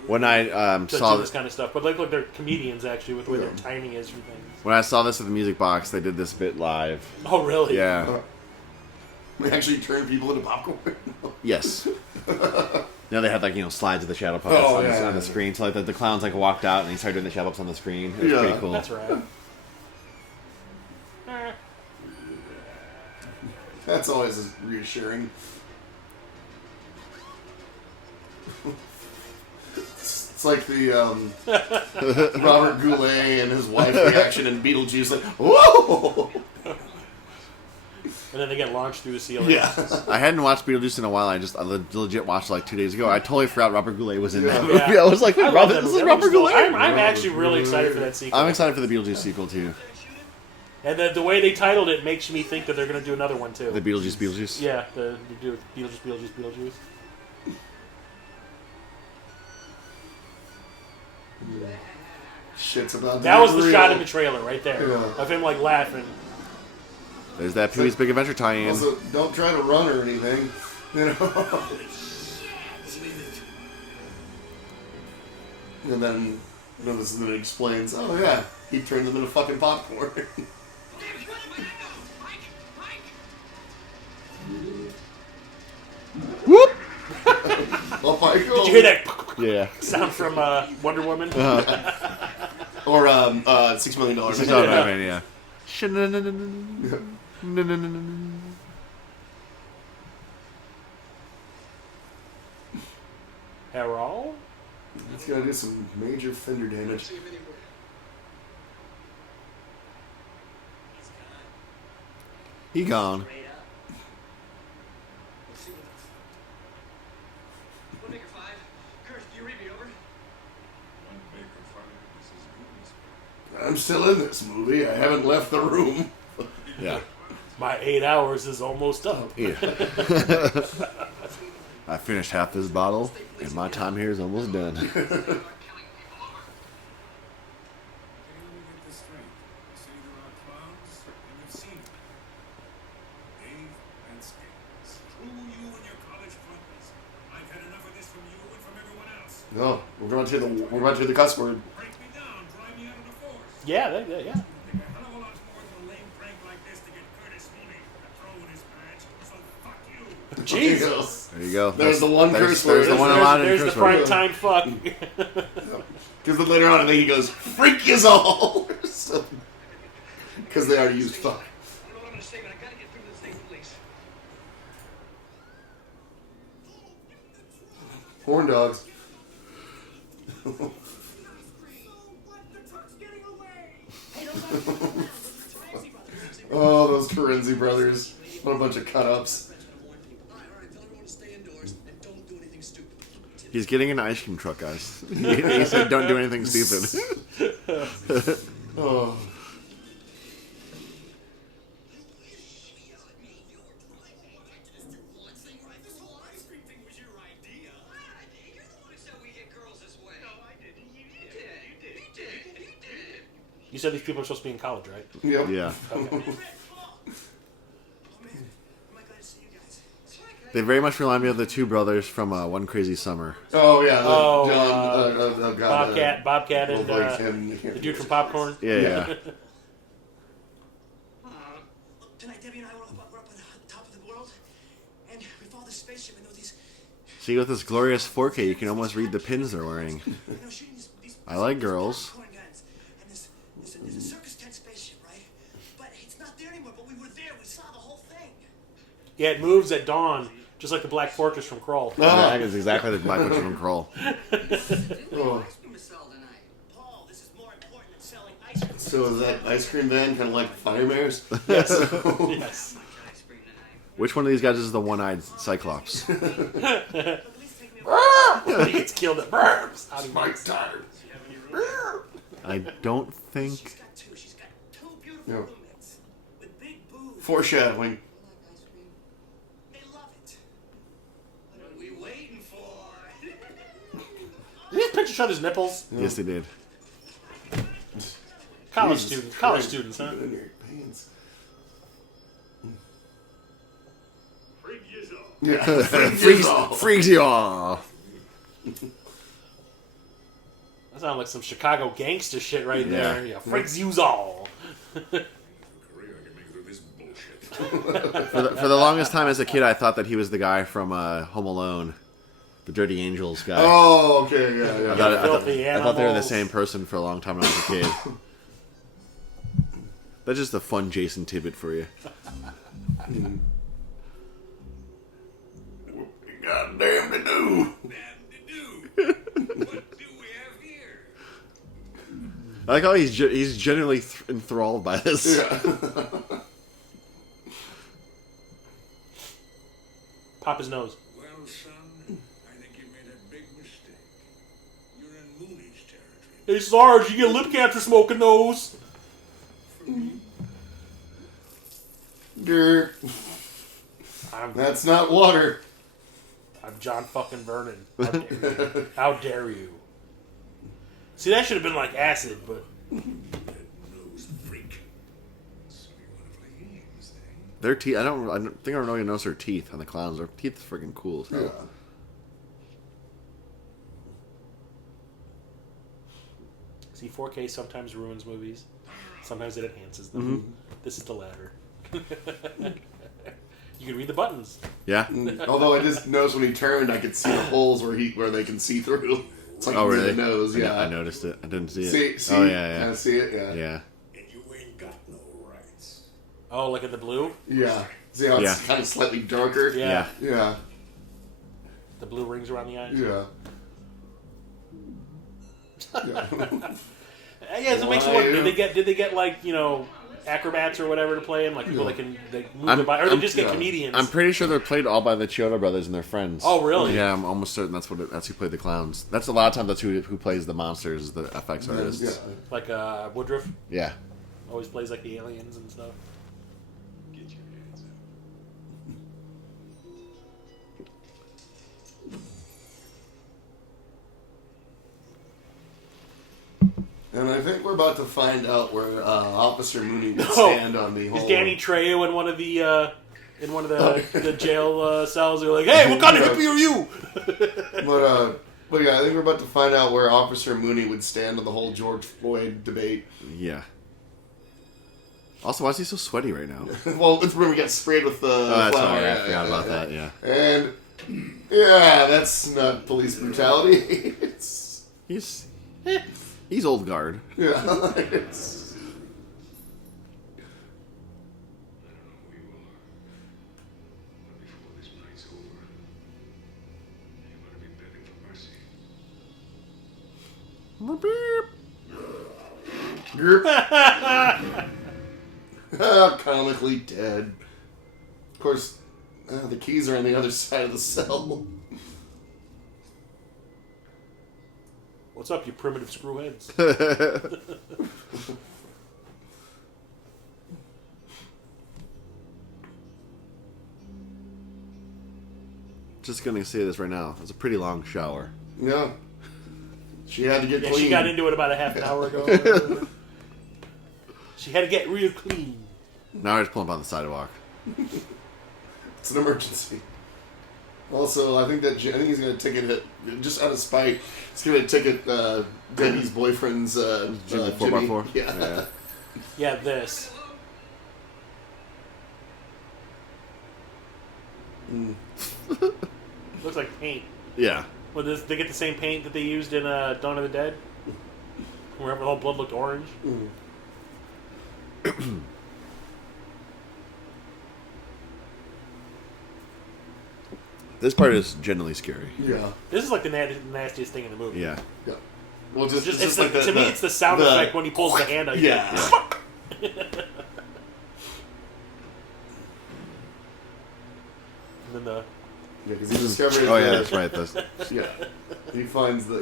When I To saw do this kind of stuff, but like look, they're comedians actually with the way their timing is for things. when I saw this at the Music Box, they did this bit live. Oh really? Yeah. They actually turn people into popcorn. Yes. No, they had like slides of the shadow puppets on the screen. So like the clowns like walked out and he started doing the shadow puppets on the screen. It was pretty cool. That's right. That's always reassuring. It's like the Robert Goulet and his wife reaction in Beetlejuice, like, whoa! And then they get launched through the ceiling. Yeah. I hadn't watched Beetlejuice in a while. I legit watched it like 2 days ago. I totally forgot Robert Goulet was in that movie. Yeah. I was like, wait, I love that this movie. is That Robert movie's cool. Goulet? I'm actually really excited for that sequel. I'm excited for the Beetlejuice sequel too. And the way they titled it makes me think that they're going to do another one too. The Beetlejuice. Yeah, they do Beetlejuice. Shit's about That was the real. shot in the trailer right there Yeah. of him like laughing. There's that Pee-wee's Big Adventure tie-in. Also, don't try to run or anything. And then it explains, oh yeah, he turns them into fucking popcorn. Whoop! Oh, Michael. Did you hear that Yeah. sound from Wonder Woman? Or $6 million. No, yeah. Errol? It's gonna do some major fender damage. He gone. One Baker 5. Kurt, do you read me over? I'm still in this movie. I haven't left the room. Yeah. My 8 hours is almost up. Yeah. I finished half this bottle, and my time here is almost done. No, we're about to the cuss word. Yeah. Jesus. There you go. There's the one curse word. There's the one allowed in There's curse the word. prime time fuck. Because then later on, I think he goes, "Freak yous all," because they already used fuck. I don't know what I'm gonna say, but I gotta get through to the state police. Horn dogs. Oh, those Terenzi brothers. What a bunch of cut-ups. He's getting an ice cream truck, guys. He said, "Don't do anything stupid." Oh. You said these people are supposed to be in college, right? Yep. Yeah. Okay. They very much remind me of the two brothers from One Crazy Summer. Oh yeah. Bobcat, and and the dude from Popcorn. Yeah. Tonight, Debbie and I were up at the top of the world, and we followed the spaceship, and there were these. See, with this glorious 4K, you can almost read the pins they're wearing. Shooting these I like girls. popcorn guns. And there's a circus tent spaceship, right? But it's not there anymore. But we were there. We saw the whole thing. Yeah, it moves at dawn, just like the Black Fortress from Krull. That is exactly the Black Witch from Kroll. Oh. Paul, this is more important than selling ice cream. So is that ice cream van kind of like Fire Mares? Yes. Yes. Which one of these guys is the one-eyed Cyclops? Please take me He gets killed at burps. Mike's tired. I don't She's think... got two. She's got two beautiful Yeah. roommates with big boobs. Foreshadowing. They love it. What are we waiting for? Did he just picture shot his nipples? Yes, they did. College Jesus students. Christ. College students, huh? Keep it in your pants. Yeah. Freaks you all. That sounds like some Chicago gangster shit right Yeah. there. Yeah, freaks yous all. For the longest time as a kid, I thought that he was the guy from Home Alone. The Dirty Angels guy. Oh, okay, yeah. Filthy I thought they were the animals. same person for a long time when I was a kid. That's just a fun Jason tidbit for you. God damn to do. What do we have here? I like how he's genuinely enthralled by this. Yeah. Pop his nose. Well, son, I think you made a big mistake. You're in Mooney's territory. Hey, Sarge, you get lip cancer smoking those. Grr. That's not water. I'm John fucking Vernon. How dare you? How dare you? See, that should have been like acid, but Nose freak. So you want to play games, eh? Their teeth. I don't think I really noticed their teeth on the clowns. Their teeth are freaking cool. So. Yeah. see, 4K sometimes ruins movies. Sometimes it enhances them. This is the latter. You can read the buttons. Yeah. Although I just noticed when he turned, I could see the holes where they can see through. It's like Oh, near really? the nose. Yeah. I noticed it. I didn't see it. See? Oh, yeah, Kinda see it? Yeah. yeah. And you ain't got no rights. Oh, like in the blue? Yeah. See how it's Yeah. kind of slightly darker? Yeah. Yeah. The blue rings around the eyes? Yeah. Yeah. I guess it makes you wonder, did they get like, acrobats or whatever to play them, like people that can move their body, or they just get comedians. I'm pretty sure they're played all by the Chiodo brothers and their friends. Oh, really? Yeah, I'm almost certain that's who played the clowns. That's a lot of times that's who plays the monsters, the FX artists. Yeah. Like Woodruff Yeah. always plays like the aliens and stuff. Get your hands up. And I think we're about to find out where Officer Mooney would stand on the whole... Is Danny Trejo in one of the the jail cells? They're like, "Hey, what kind of hippie are you?" But yeah, I think we're about to find out where Officer Mooney would stand on the whole George Floyd debate. Yeah. Also, why is he so sweaty right now? Well, it's when we got sprayed with the That's flour. right. I forgot about that, yeah. And, yeah, that's not police brutality. He's old guard. Yeah, it's... Before this night's over, you're gonna be begging for mercy. Comically dead. Of course, the keys are on the other side of the cell. What's up, you primitive screwheads? Just gonna say this right now. It was a pretty long shower. Yeah. She had to get clean. She got into it about a half an hour ago. She had to get real clean. Now I just pull up on the sidewalk. It's an emergency. Also, I think he's going to ticket it, just out of spite, he's going to ticket Debbie's boyfriend's Jimmy 4x4? Yeah. Yeah, this. Looks like paint. Yeah. Well, they get the same paint that they used in Dawn of the Dead? Where the whole blood looked orange? This part is genuinely scary. Yeah. This is like the nastiest thing in the movie. Yeah. Yeah. Well, To me, it's the sound effect when he pulls the hand out. Yeah. And then the... Yeah, because he discovers. Oh yeah, that's right. Yeah. He finds the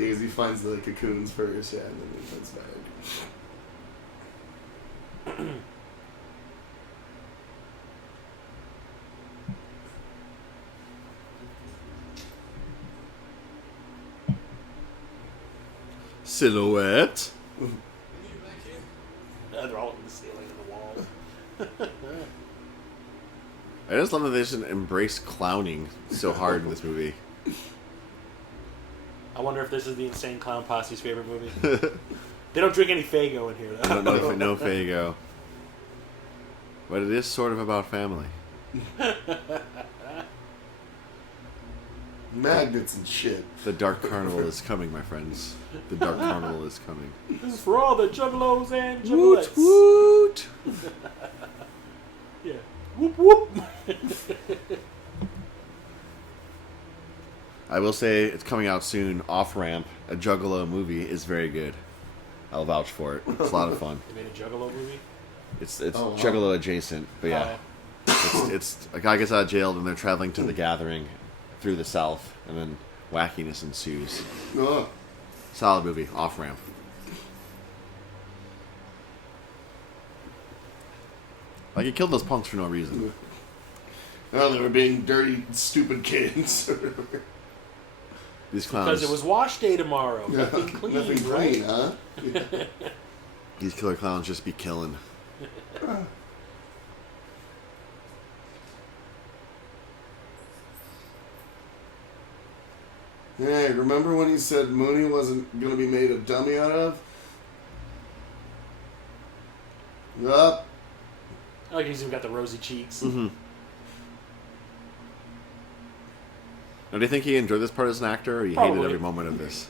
cocoons first, yeah, and then he comes back. Silhouette. They're all in the ceiling and the walls. I just love that they just embrace clowning so hard in this movie. I wonder if this is the Insane Clown Posse's favorite movie. They don't drink any Faygo in here, though. I don't know if no Faygo. But it is sort of about family. Magnets and shit. The Dark Carnival is coming, my friends. The Dark Carnival is coming. This is for all the juggalos and Woot juggalettes. woot! Yeah. Whoop whoop. I will say it's coming out soon. Off Ramp, a Juggalo movie, is very good. I'll vouch for it. It's a lot of fun. They made a Juggalo movie? It's Juggalo adjacent, but yeah, it's a guy gets out of jail and they're traveling to the gathering through the South, and then wackiness ensues. Oh. Solid movie. Off Ramp. Like he killed those punks for no reason. Oh, they were being dirty, stupid kids. These clowns. Because it was wash day tomorrow. Yeah, Nothing clean, nothing right? clean, huh? These killer clowns just be killing. Hey, remember when he said Mooney wasn't going to be made a dummy out of? Yup. I like he's even got the rosy cheeks. Mm-hmm. Now, do you think he enjoyed this part as an actor, or he hated Probably. every moment of this?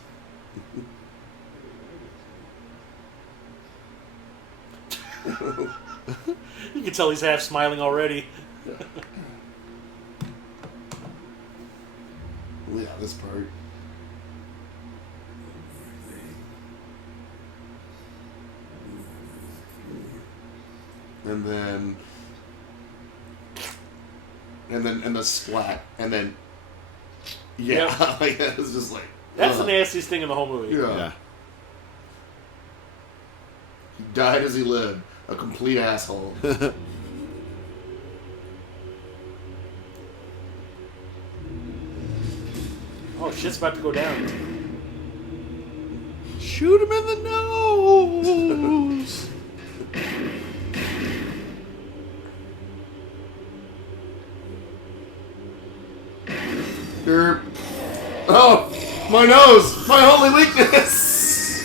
You can tell he's half smiling already. Yeah, this part. and the splat, and then yeah, like, it's just like that's the nastiest thing in the whole movie. Yeah. He died as he lived, a complete asshole. Oh, shit's about to go down. Shoot him in the nose. Oh, my nose! My only weakness!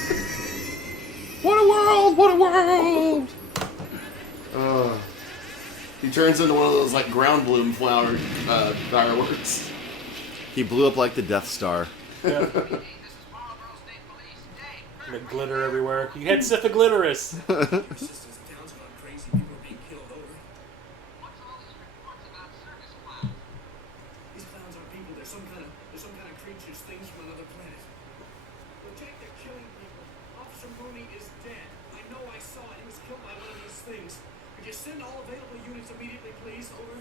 What a world! What a world! He turns into one of those, like, ground bloom flower fireworks. He blew up like the Death Star. Yeah. The glitter everywhere. You had Syphiglitterous. These clowns aren't people. They're some kind of creatures, things from another planet. Well, Jake, they're killing people. Officer Mooney is dead. I know I saw it. He was killed by one of these things. Could you send all available units immediately, please? Over.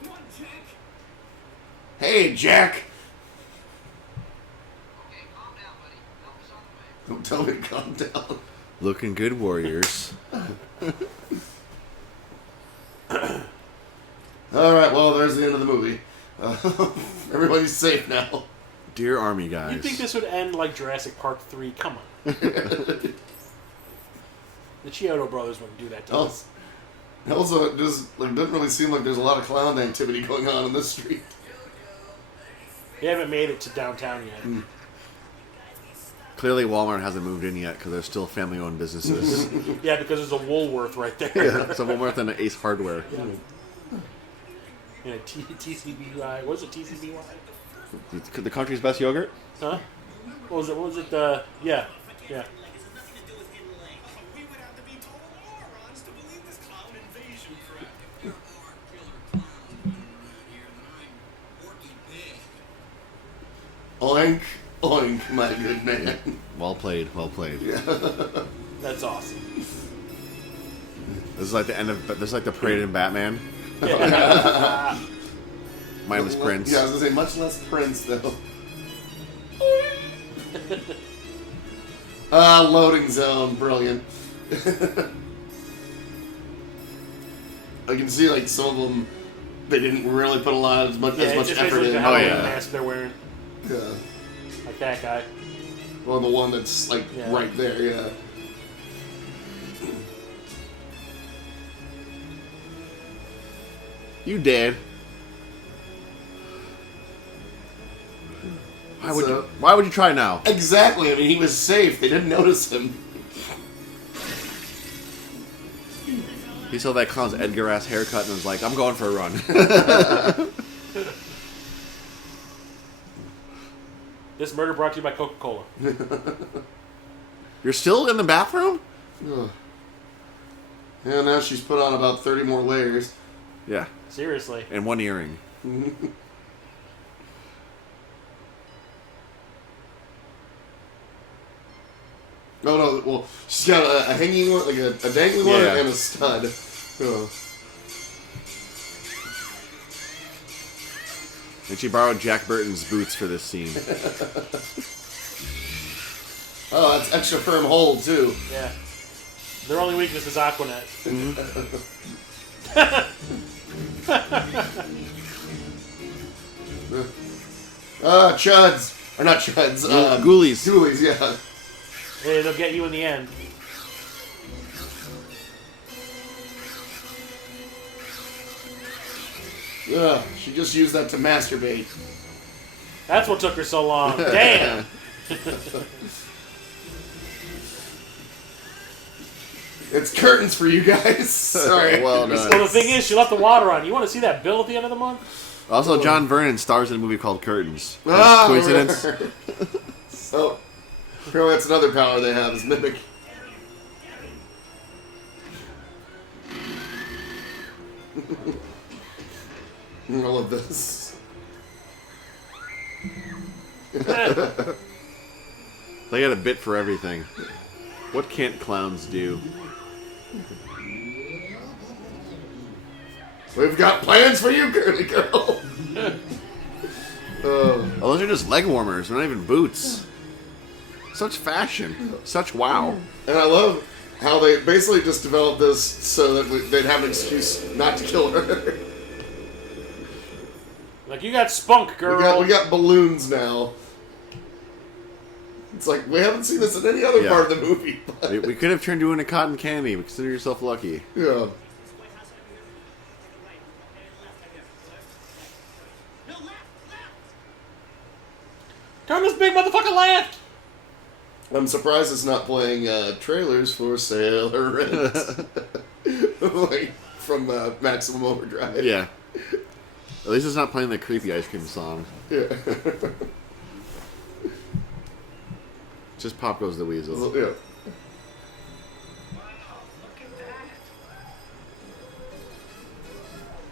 Come on, Jack. Hey, Jack! Okay, calm down, buddy. Help us on the way. Don't tell me to calm down. Looking good, warriors. Alright, well, there's the end of the movie. Everybody's safe now. Dear Army guys. You'd think this would end like Jurassic Park 3. Come on. The Chiodo brothers wouldn't do that to us. Also, it just doesn't really seem like there's a lot of clown activity going on in this street. They haven't made it to downtown yet. Clearly, Walmart hasn't moved in yet because they're still family-owned businesses. Yeah, because there's a Woolworth right there. Yeah, so Walmart and an Ace Hardware. Yeah. And a TCBY. What was it? TCBY? The country's best yogurt? Huh? What was it? What was it? Yeah. Yeah. Oink, oink, my good man. Well played, well played. Yeah. That's awesome. This is like the end of. This is like the parade in Batman. Yeah. Minus Prince. Yeah, I was gonna say much less Prince though. Loading zone, brilliant. I can see like some of them, they didn't really put a lot as much It's effort basically in. the Halloween mask they're wearing. Yeah. Like that guy. Well, the one that's like right there, yeah. You dead. Why would you try now? Exactly. I mean, he was safe. They didn't notice him. He saw that clown's Edgar ass haircut and was like, "I'm going for a run." This murder brought to you by Coca-Cola. You're still in the bathroom? Ugh. Yeah, now she's put on about 30 more layers. Yeah. Seriously. And one earring. No, well, she's got a hanging one, like a dangling one, and a stud. Oh. And she borrowed Jack Burton's boots for this scene. Oh, that's extra firm hold, too. Yeah. Their only weakness is Aquanet. Chuds. Or not Chuds. Ghoulies. Ghoulies, yeah. Hey, they'll get you in the end. Ugh, she just used that to masturbate. That's what took her so long. Damn! It's curtains for you guys. Sorry. Well done. Well, the thing is, she left the water on. You want to see that bill at the end of the month? Also, John Vernon stars in a movie called Curtains. Ah, Coincidence? So, apparently that's another power they have, is mimic. All of this. They got a bit for everything. What can't clowns do? We've got plans for you, girly girl. Oh, those are just leg warmers. They're not even boots. Such fashion. Such wow. And I love how they basically just developed this so that they'd have an excuse not to kill her. Like, you got spunk, girl. We got balloons now. It's like, we haven't seen this in any other part of the movie. We could have turned you into cotton candy, but consider yourself lucky. Yeah. Turn this big motherfucker left! I'm surprised it's not playing trailers for Sailor Rent. Like, from Maximum Overdrive. Yeah. At least it's not playing the creepy ice cream song. Yeah. Just Pop Goes the Weasel. Yeah.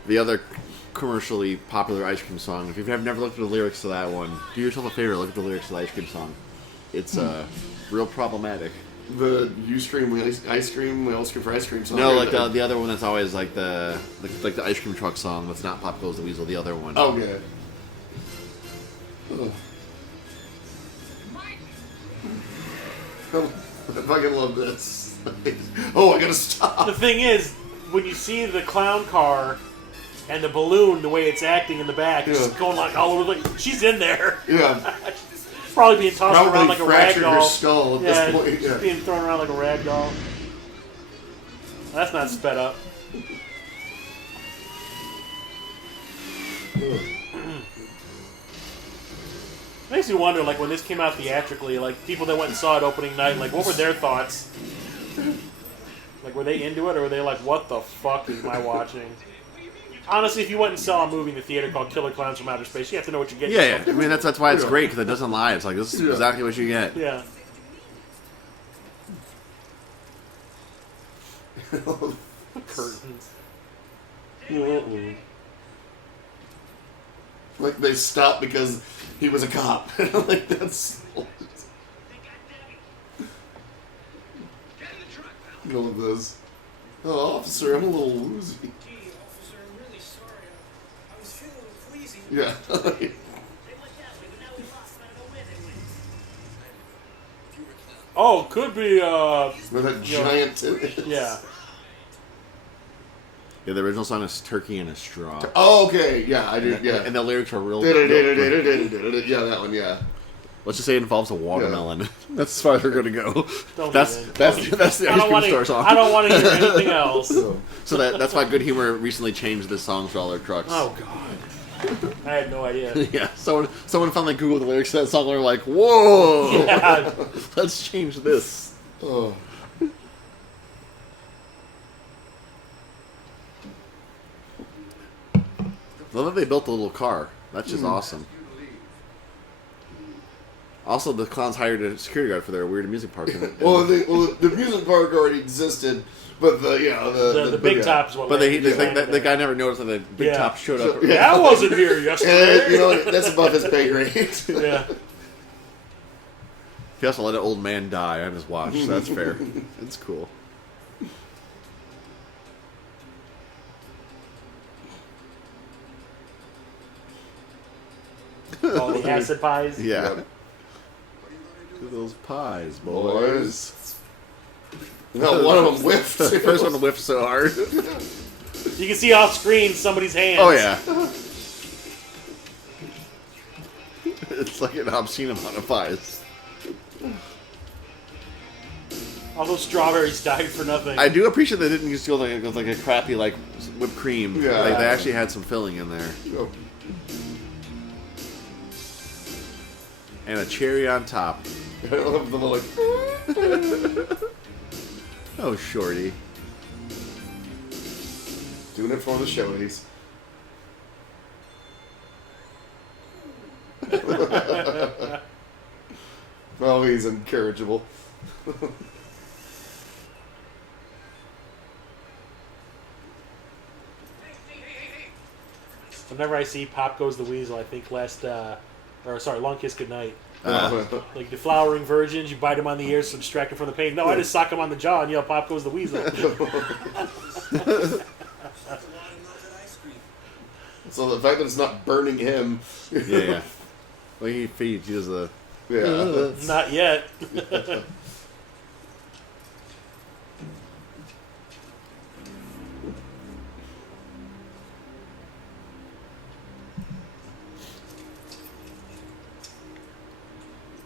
The other commercially popular ice cream song. If you've never looked at the lyrics to that one, do yourself a favor, look at the lyrics to the ice cream song. It's real problematic. The you scream ice cream, we all scream for ice cream song. No, like the other one that's always like the ice cream truck song. That's not Pop Goes the Weasel. The other one. Oh, yeah. I fucking love this. Oh, I gotta stop. The thing is, when you see the clown car and the balloon, the way it's acting in the back, it's just going like all over. Like, she's in there. Yeah. Probably being tossed around like a rag doll. Her skull at this point. Yeah. Being thrown around like a rag doll. That's not sped up. Makes me wonder, like, when this came out theatrically, like, people that went and saw it opening night, like, what were their thoughts? Like, were they into it, or were they like, what the fuck am I watching? Honestly, if you went and saw a movie in the theater called Killer Klowns from Outer Space, you have to know what you're getting. Yeah. I mean, that's why it's great, because it doesn't lie. It's like, this is exactly what you get. Yeah. Curtains. Like, they stopped because he was a cop. Like, that's... I love this. Oh, officer, I'm a little woozy. Gee, officer, I'm really sorry. I was feeling a little queasy. Yeah. They went that way, but now we lost. I don't know where they went. Oh, could be, With that giant tip. yeah. Yeah, the original song is Turkey in a Straw. Oh, okay. Yeah, I did. Yeah. And the lyrics are real. Yeah, that one. Yeah. Let's just say it involves a watermelon. Yeah. That's as far as we're going to go. That's the ice cream store song. I don't want to hear anything else. So that's why Good Humor recently changed this song for all their trucks. Oh, God. I had no idea. Yeah, someone finally Googled the lyrics to that song and they're like, whoa! Yeah. Let's change this. Oh. Love that they built a little car. That's just awesome. Also, the clowns hired a security guard for their weird amusement park. Well, the amusement park already existed, but the big top is what. But the guy never noticed that the big top showed up. Yeah, I wasn't here yesterday. And, you know, that's above his pay grade. Yeah. He also let an old man die on his watch, so that's fair. It's cool. All the acid pies. Yeah. Those pies, boys. No, one of them whiffed. The first one whiffed so hard. You can see off screen somebody's hands. Oh, yeah. It's like an obscene amount of pies. All those strawberries died for nothing. I do appreciate they didn't just go with like a crappy like whipped cream. Yeah. Like they actually had some filling in there. Oh. And a cherry on top. I love the little... Oh, shorty. Doing it for the showies. Oh, he's incorrigible. Whenever I see Pop Goes the Weasel, I think last Or sorry, Long Kiss Goodnight. Like the flowering virgins, you bite them on the ears to distract them from the pain. No, I just sock them on the jaw and yell, "Pop goes the weasel." So the fact that it's not burning him. Yeah. Well, he feeds. He does the. Yeah. Not yet.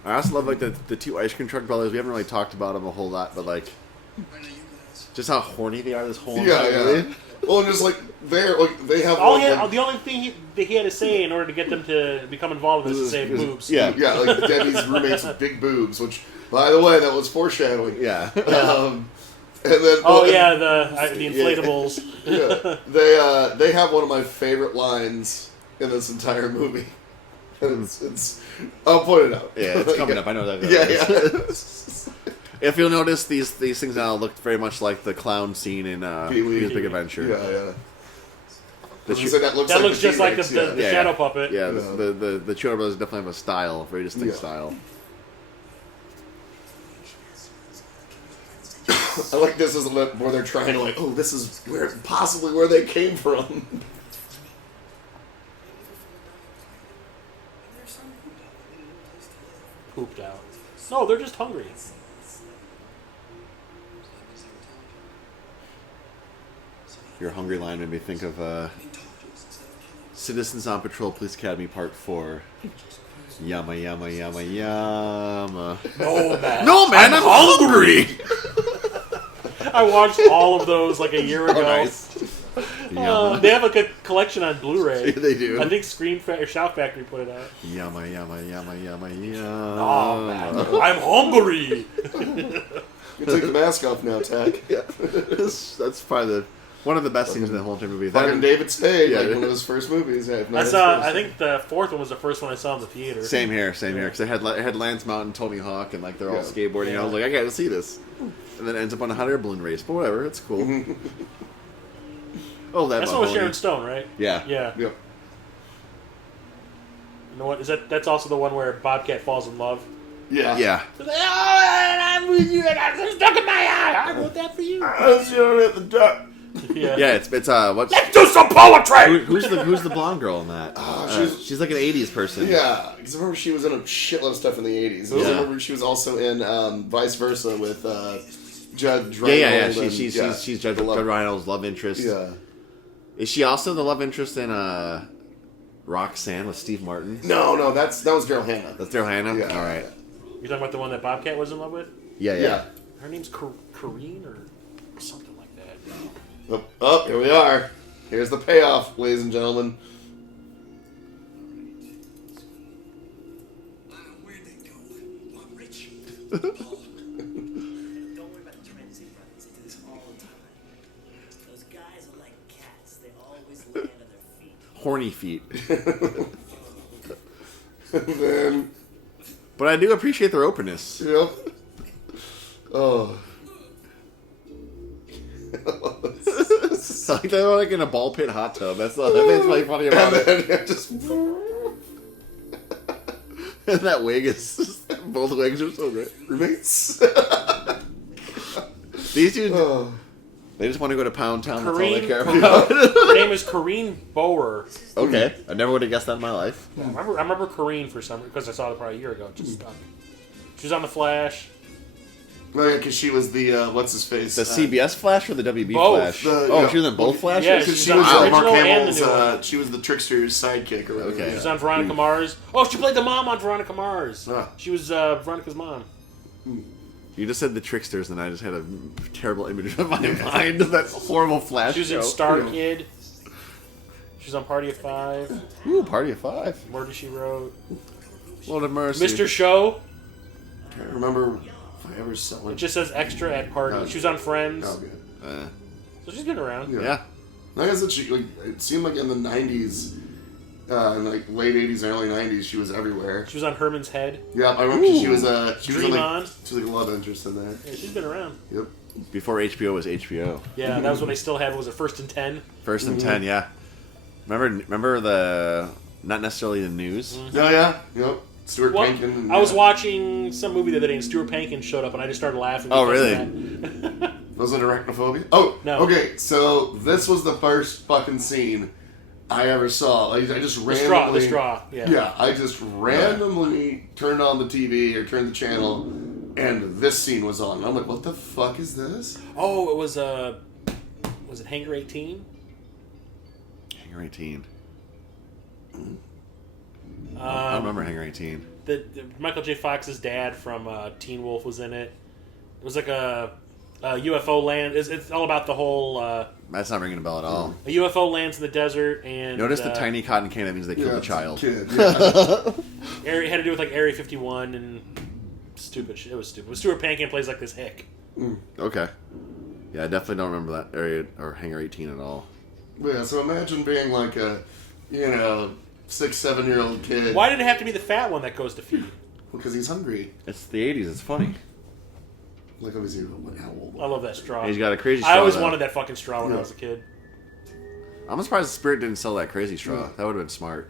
I also love like the two ice cream truck brothers. We haven't really talked about them a whole lot, but like just how horny they are this whole entire movie. Well, just like they have the only thing he had to say in order to get them to become involved in this is say boobs. Yeah, like Debbie's roommates with big boobs, which, by the way, that was foreshadowing. Yeah. And then the inflatables. Yeah. They have one of my favorite lines in this entire movie. And it's I'll point it out. Yeah, it's coming up. I know that. Yeah. If you'll notice, these things now look very much like the clown scene in Pee-wee's Big Adventure. Yeah. That looks just like the shadow puppet. Yeah, the Chioda Brothers definitely have a style, a very distinct style. I like this as a where they're trying to this is possibly where they came from. Pooped out. No, they're just hungry. Your hungry line made me think of Citizens on Patrol Police Academy Part 4. Yama, yama, yama, yama. No, man, I'm hungry! I watched all of those like a year ago. Nice. They have like a collection on BluRay. Yeah, they do. I think Shout Factory put it out. Yama, yama, yama, yama, yama. Oh, man. I'm hungry! You take the mask off now, Tack. Yeah. That's probably one of the best scenes in the whole entire movie. Fucking David Spade, one of his first movies. I think the fourth one was the first one I saw in the theater. Same here. Because it had Lance Mountain, Tony Hawk, and they're all skateboarding. Yeah. I was like, I gotta see this. And then it ends up on a hot air balloon race, but whatever, it's cool. That's one with Sharon Stone, right? Yeah. Yep. You know what? That's also the one where Bobcat falls in love. Yeah. I'm with you, and I'm stuck in my eye. I wrote that for you. I was yelling at the duck. Yeah, it's what? Let's do some poetry. Who's the blonde girl in that? She's like an '80s person. Yeah, because I remember she was in a shitload of stuff in the '80s. I remember she was also in Vice Versa with Judge Reinhold. Yeah. She's Judge Reinhold's love interest. Yeah. Is she also the love interest in Roxanne with Steve Martin? No, that was Daryl Hannah. That's Daryl Hannah? Yeah. All right. You're talking about the one that Bobcat was in love with? Yeah. Her name's Corrine or something like that. Oh, here we are. Here's the payoff, ladies and gentlemen. Where'd they go? I'm rich. Don't worry about the transit runs. They do this all the time. Those guys are like cats. They always land on their feet. Horny feet. Then, but I do appreciate their openness. yep. Oh. Like they're like in a ball pit hot tub. That's really funny about it. Just And that wig is both wigs are so great. roommates. These two, Oh. they just want to go to Pound Town. That's all Corrine, they care about. her name is Corrine Bower. Okay, I never would have guessed that in my life. I remember Corrine for some because I saw it probably a year ago. Just stuck. She was on The Flash. Oh, yeah, because she was the, what's his face? The CBS Flash or the WB both. Flash? Yeah. She was in both Flashes? Yeah, Because she's she on was the Mark original and the Hamill's, new one. she was the trickster's sidekick or whatever. Okay. She was on Veronica Mars. Oh, she played the mom on Veronica Mars. Ah. She was Veronica's mom. You just said the Tricksters, and I just had a terrible image in my mind of that horrible Flash She was in show. Star Kid. She was on Party of Five. Ooh, Party of Five. Murder, She Wrote. Lord of Mercy. Mr. Show. I can't remember if I ever saw It it. just says extra at Party. She was on Friends. Oh, good. So she's been around. Yeah. I guess that it seemed like in the 90s, in like late 80s, early 90s, she was everywhere. She was on Herman's Head. Yeah, I remember she was Dream like, On. she was like a love interest in that. Yeah, she's been around. Yep. Before HBO was HBO. Yeah, that was when they still had, was it First and 10? First and 10, yeah. Remember the not necessarily the news. Oh yeah, yep. Stuart Well, Pankin. I was watching some movie the other day, and Stuart Pankin showed up, and I just started laughing. Oh, because really? of that. Was it arachnophobia? Oh, No. Okay, so this was the first fucking scene I ever saw. Like, I just randomly... The straw, yeah. Yeah, I just randomly turned on the TV or turned the channel, and this scene was on. And I'm like, what the fuck is this? Oh, it was it Hangar 18? Hangar 18. I Um, don't remember Hangar 18. the Michael J. Fox's dad from Teen Wolf was in it. It was like a UFO land. It's all about the whole... That's not ringing a bell at all. a UFO lands in the desert, and... Notice the tiny cotton can, that means they killed the it's a child. Kid, yeah. It had to do with like Area 51 and stupid shit. It was stupid. Stuart Pankin plays like this hick. Okay. Yeah, I definitely don't remember that area or Hangar 18 at all. Yeah, so imagine being like a, 6-7-year-old kid. Why did it have to be the fat one that goes to feed? Because he's hungry. It's the 80s. It's funny. Like, how old? I love that straw. He's got a crazy straw. I always though. wanted that fucking straw when I was a kid. I'm surprised the Spirit didn't sell that crazy straw. That would have been smart.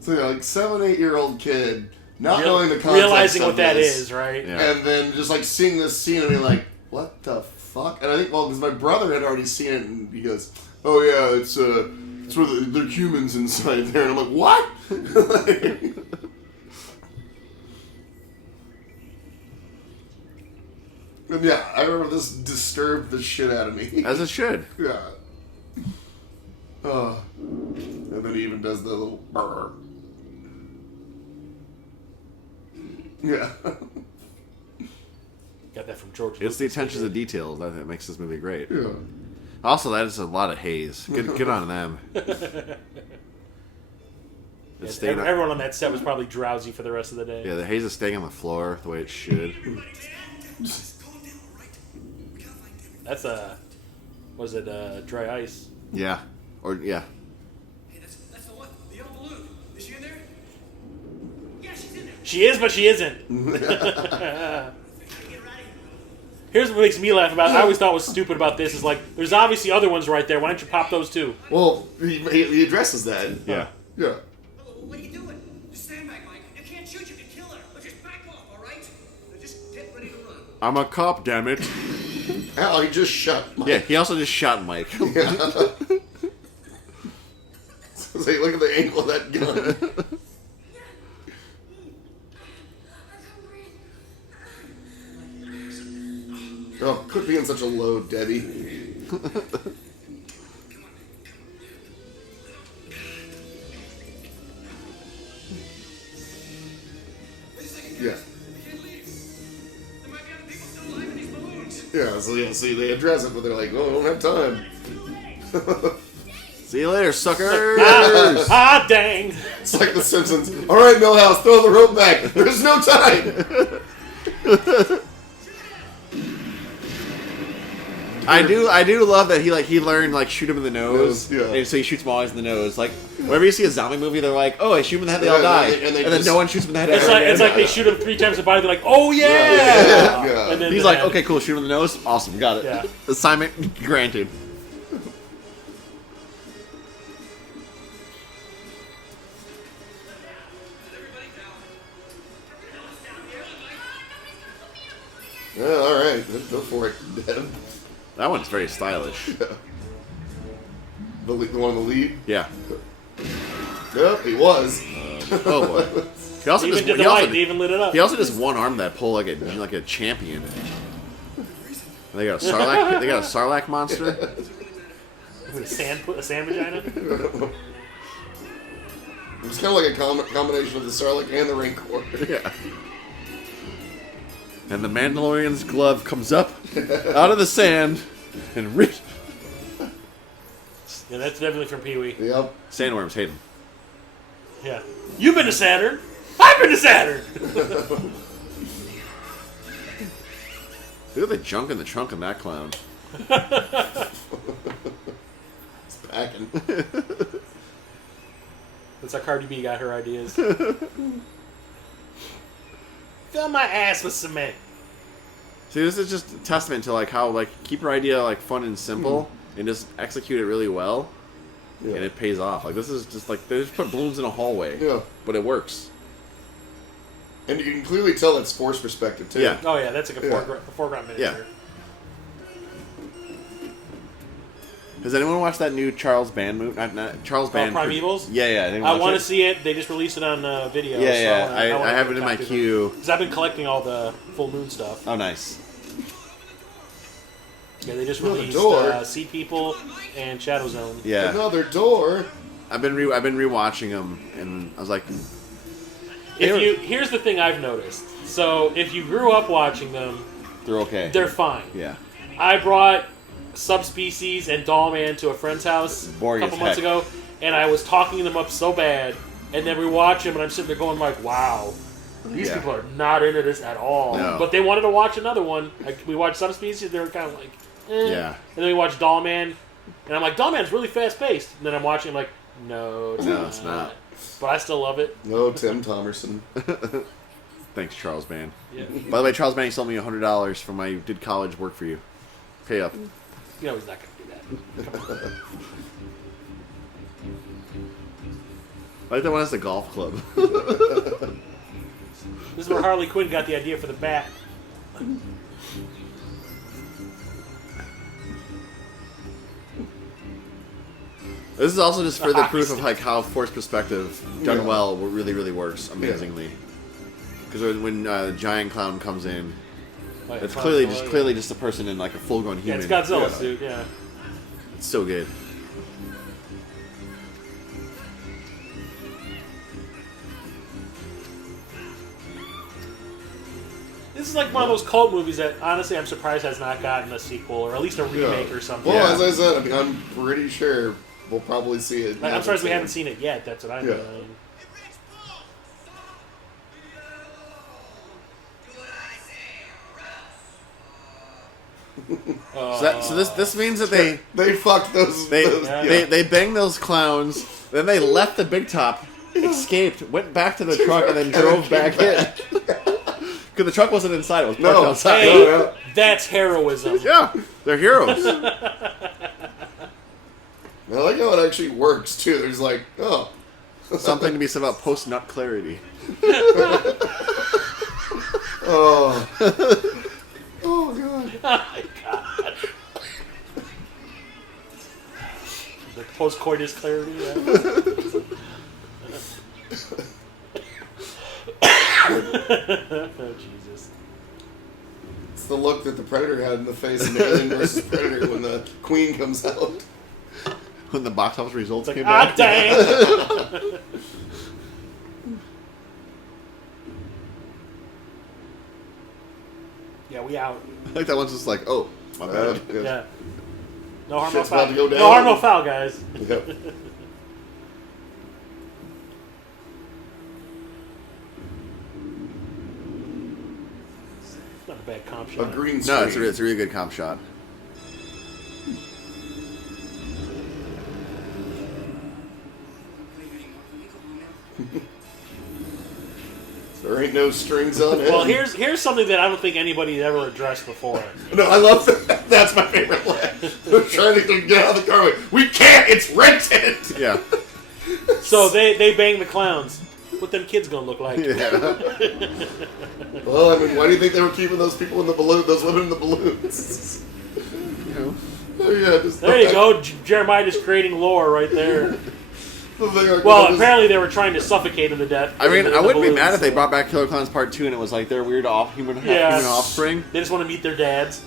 So, yeah, like, 7-8-year-old kid, not knowing the context Realizing of what that this, is, right? Yeah. and then just, like, seeing this scene and being like, what the fuck? And I think, because my brother had already seen it, and he goes, oh, yeah, it's where they're humans inside there. And I'm like, what? And yeah, I remember this disturbed the shit out of me. As it should. Yeah. And then he even does the little brr. Yeah. Got that from George. It's the Lucas. attention to details that makes this movie great. Yeah. Also, that is a lot of haze. Good on them. It's staying Everyone on that set was probably drowsy for the rest of the day. Yeah, the haze is staying on the floor the way it should. That's was it dry ice? Yeah. Or, yeah. Hey, that's the one. The yellow balloon. Is she in there? Yeah, she's in there. She is, but she isn't. Here's what makes me laugh about it. I always thought was stupid about this is like, there's obviously other ones right there. Why don't you pop those too? Well, he addresses that. Yeah. Yeah. What are you doing? Just stand back, Mike. You can't shoot. You can kill her. But just back off, all right? Now just get ready to run. I'm a cop, damn it. Hell, he just shot Mike. Yeah, he also just shot Mike. Yeah. So like, look at the angle of that gun. Oh, quit being such a low, Debbie. Yeah. Yeah, so see, they address it, but they're like, oh, I don't have time. See you later, suckers. Ah, dang! It's like The Simpsons. All right, Millhouse, throw the rope back. There's no time. I do love that he learned shoot him in the nose. Yeah. And so he shoots him always in the nose. Like whenever you see a zombie movie, they're like, oh, I shoot him in the head, they all die, and then just- no one shoots him in the head. It's ever like again. they shoot him 3 times in the body. They're like, oh yeah! Yeah. And then He's like, okay, cool, shoot him in the nose. Awesome, got it. Yeah. Assignment granted. Yeah, all right, go for it, Deb. That one's very stylish. The one on the lead. Yeah. Yep, he was. Oh boy. He also Even just did the light. They even lit it up. he also just one armed that pole like a champion. And they got a sarlacc. They got a sarlacc monster. A sand vagina. It's kind of like a combination of the Sarlacc and the Rancor. Yeah. And the Mandalorian's glove comes up out of the sand and Yeah, that's definitely from Pee Wee. Yep. sandworms hate him. Yeah. You've been to Saturn. I've been to Saturn. Look at the junk in the trunk of that clown. It's packing. That's how Cardi B got her ideas. Fill my ass with cement. See, this is just a testament to how keep your idea fun and simple and just execute it really well. Yeah. and it pays off. Like this is just like they just put balloons in a hallway. Yeah. But it works. And you can clearly tell it's forced perspective too. Yeah. Oh yeah, that's like a Yeah. foreground miniature. Has anyone watched that new Charles Band movie? Not Charles Band. Primevals? Yeah. I want to see it. They just released it on video. Yeah. So I have it in my queue. Because I've been collecting all the Full Moon stuff. Oh, nice. Yeah, they just Another released door. Sea People and Shadow Zone. Yeah. Another door. I've been rewatching them, and I was like, Here's the thing I've noticed. So if you grew up watching them, they're okay. they're fine. Yeah. I brought Subspecies and Dollman to a friend's house Boring a couple as months heck. ago, and I was talking them up so bad, and then we watch them, and I'm sitting there going like, wow, these Yeah. people are not into this at all. No. But they wanted to watch another one. Like, we watched Subspecies, they were kind of like, eh. Yeah. And then we watched Dollman, and I'm like, Dollman's really fast-paced. And then I'm watching, I'm like, no, it's not. But I still love it. No, Tim Thomerson. Thanks, Charles Band. Yeah. By the way, Charles Band sold me $100 for my did college work for you. Pay up. You know he's not going to do that. Come on. I like that one as the golf club. This is where Harley Quinn got the idea for the bat. This is also just further proof of like how forced perspective done Yeah. well really, really works amazingly. Because when the giant clown comes in, Like, it's Godzilla, clearly just a person in like a full-grown Yeah, human. it's Godzilla Yeah. suit, yeah. It's so good. This is like one of those cult movies that, honestly, I'm surprised has not gotten a sequel, or at least a remake or something. Well, Yeah. as I said, I mean, I'm pretty sure we'll probably see it. Like, I'm surprised we haven't seen it yet, that's what I mean. Yeah. So this means that they They fucked those. Yeah. they banged those clowns, then they left the big top, escaped, went back to the truck, and then drove back in. Because the truck wasn't inside; it was parked outside. Hey, yeah. that's heroism. Yeah, they're heroes. I like how it actually works too. There's like, oh, Something to be said about post-nut clarity. oh, oh god. Oh my god. The post-coitus clarity, yeah. Oh, Jesus. It's the look that the Predator had in the face in Alien vs. Predator when the Queen comes out. When the box office results It's like, came ah, back. dang! Yeah, we out. I think that one's just like, oh, my bad. Yeah. No harm, no Shit's about foul. to go down. No harm, no foul, guys. Yep. Not a bad comp A shot. green screen. No, it's a really good comp shot. There ain't no strings on it. Well, here's something that I don't think anybody had ever addressed before. No, I love that. That's my favorite line. They're trying to get out of the car. Like, we can't. It's rented. Yeah. So they bang the clowns. What them kids gonna look like? Yeah. Well, I mean, why do you think they were keeping those people in the balloon? Those women in the balloons. Oh, yeah, just There you go. Jeremiah just creating lore right there. The thing like, Well, just- apparently they were trying to suffocate him to death. I mean, in the I wouldn't be balloons, mad if they so- brought back Killer Clowns Part 2 and it was like their weird human Yeah. offspring. They just want to meet their dads.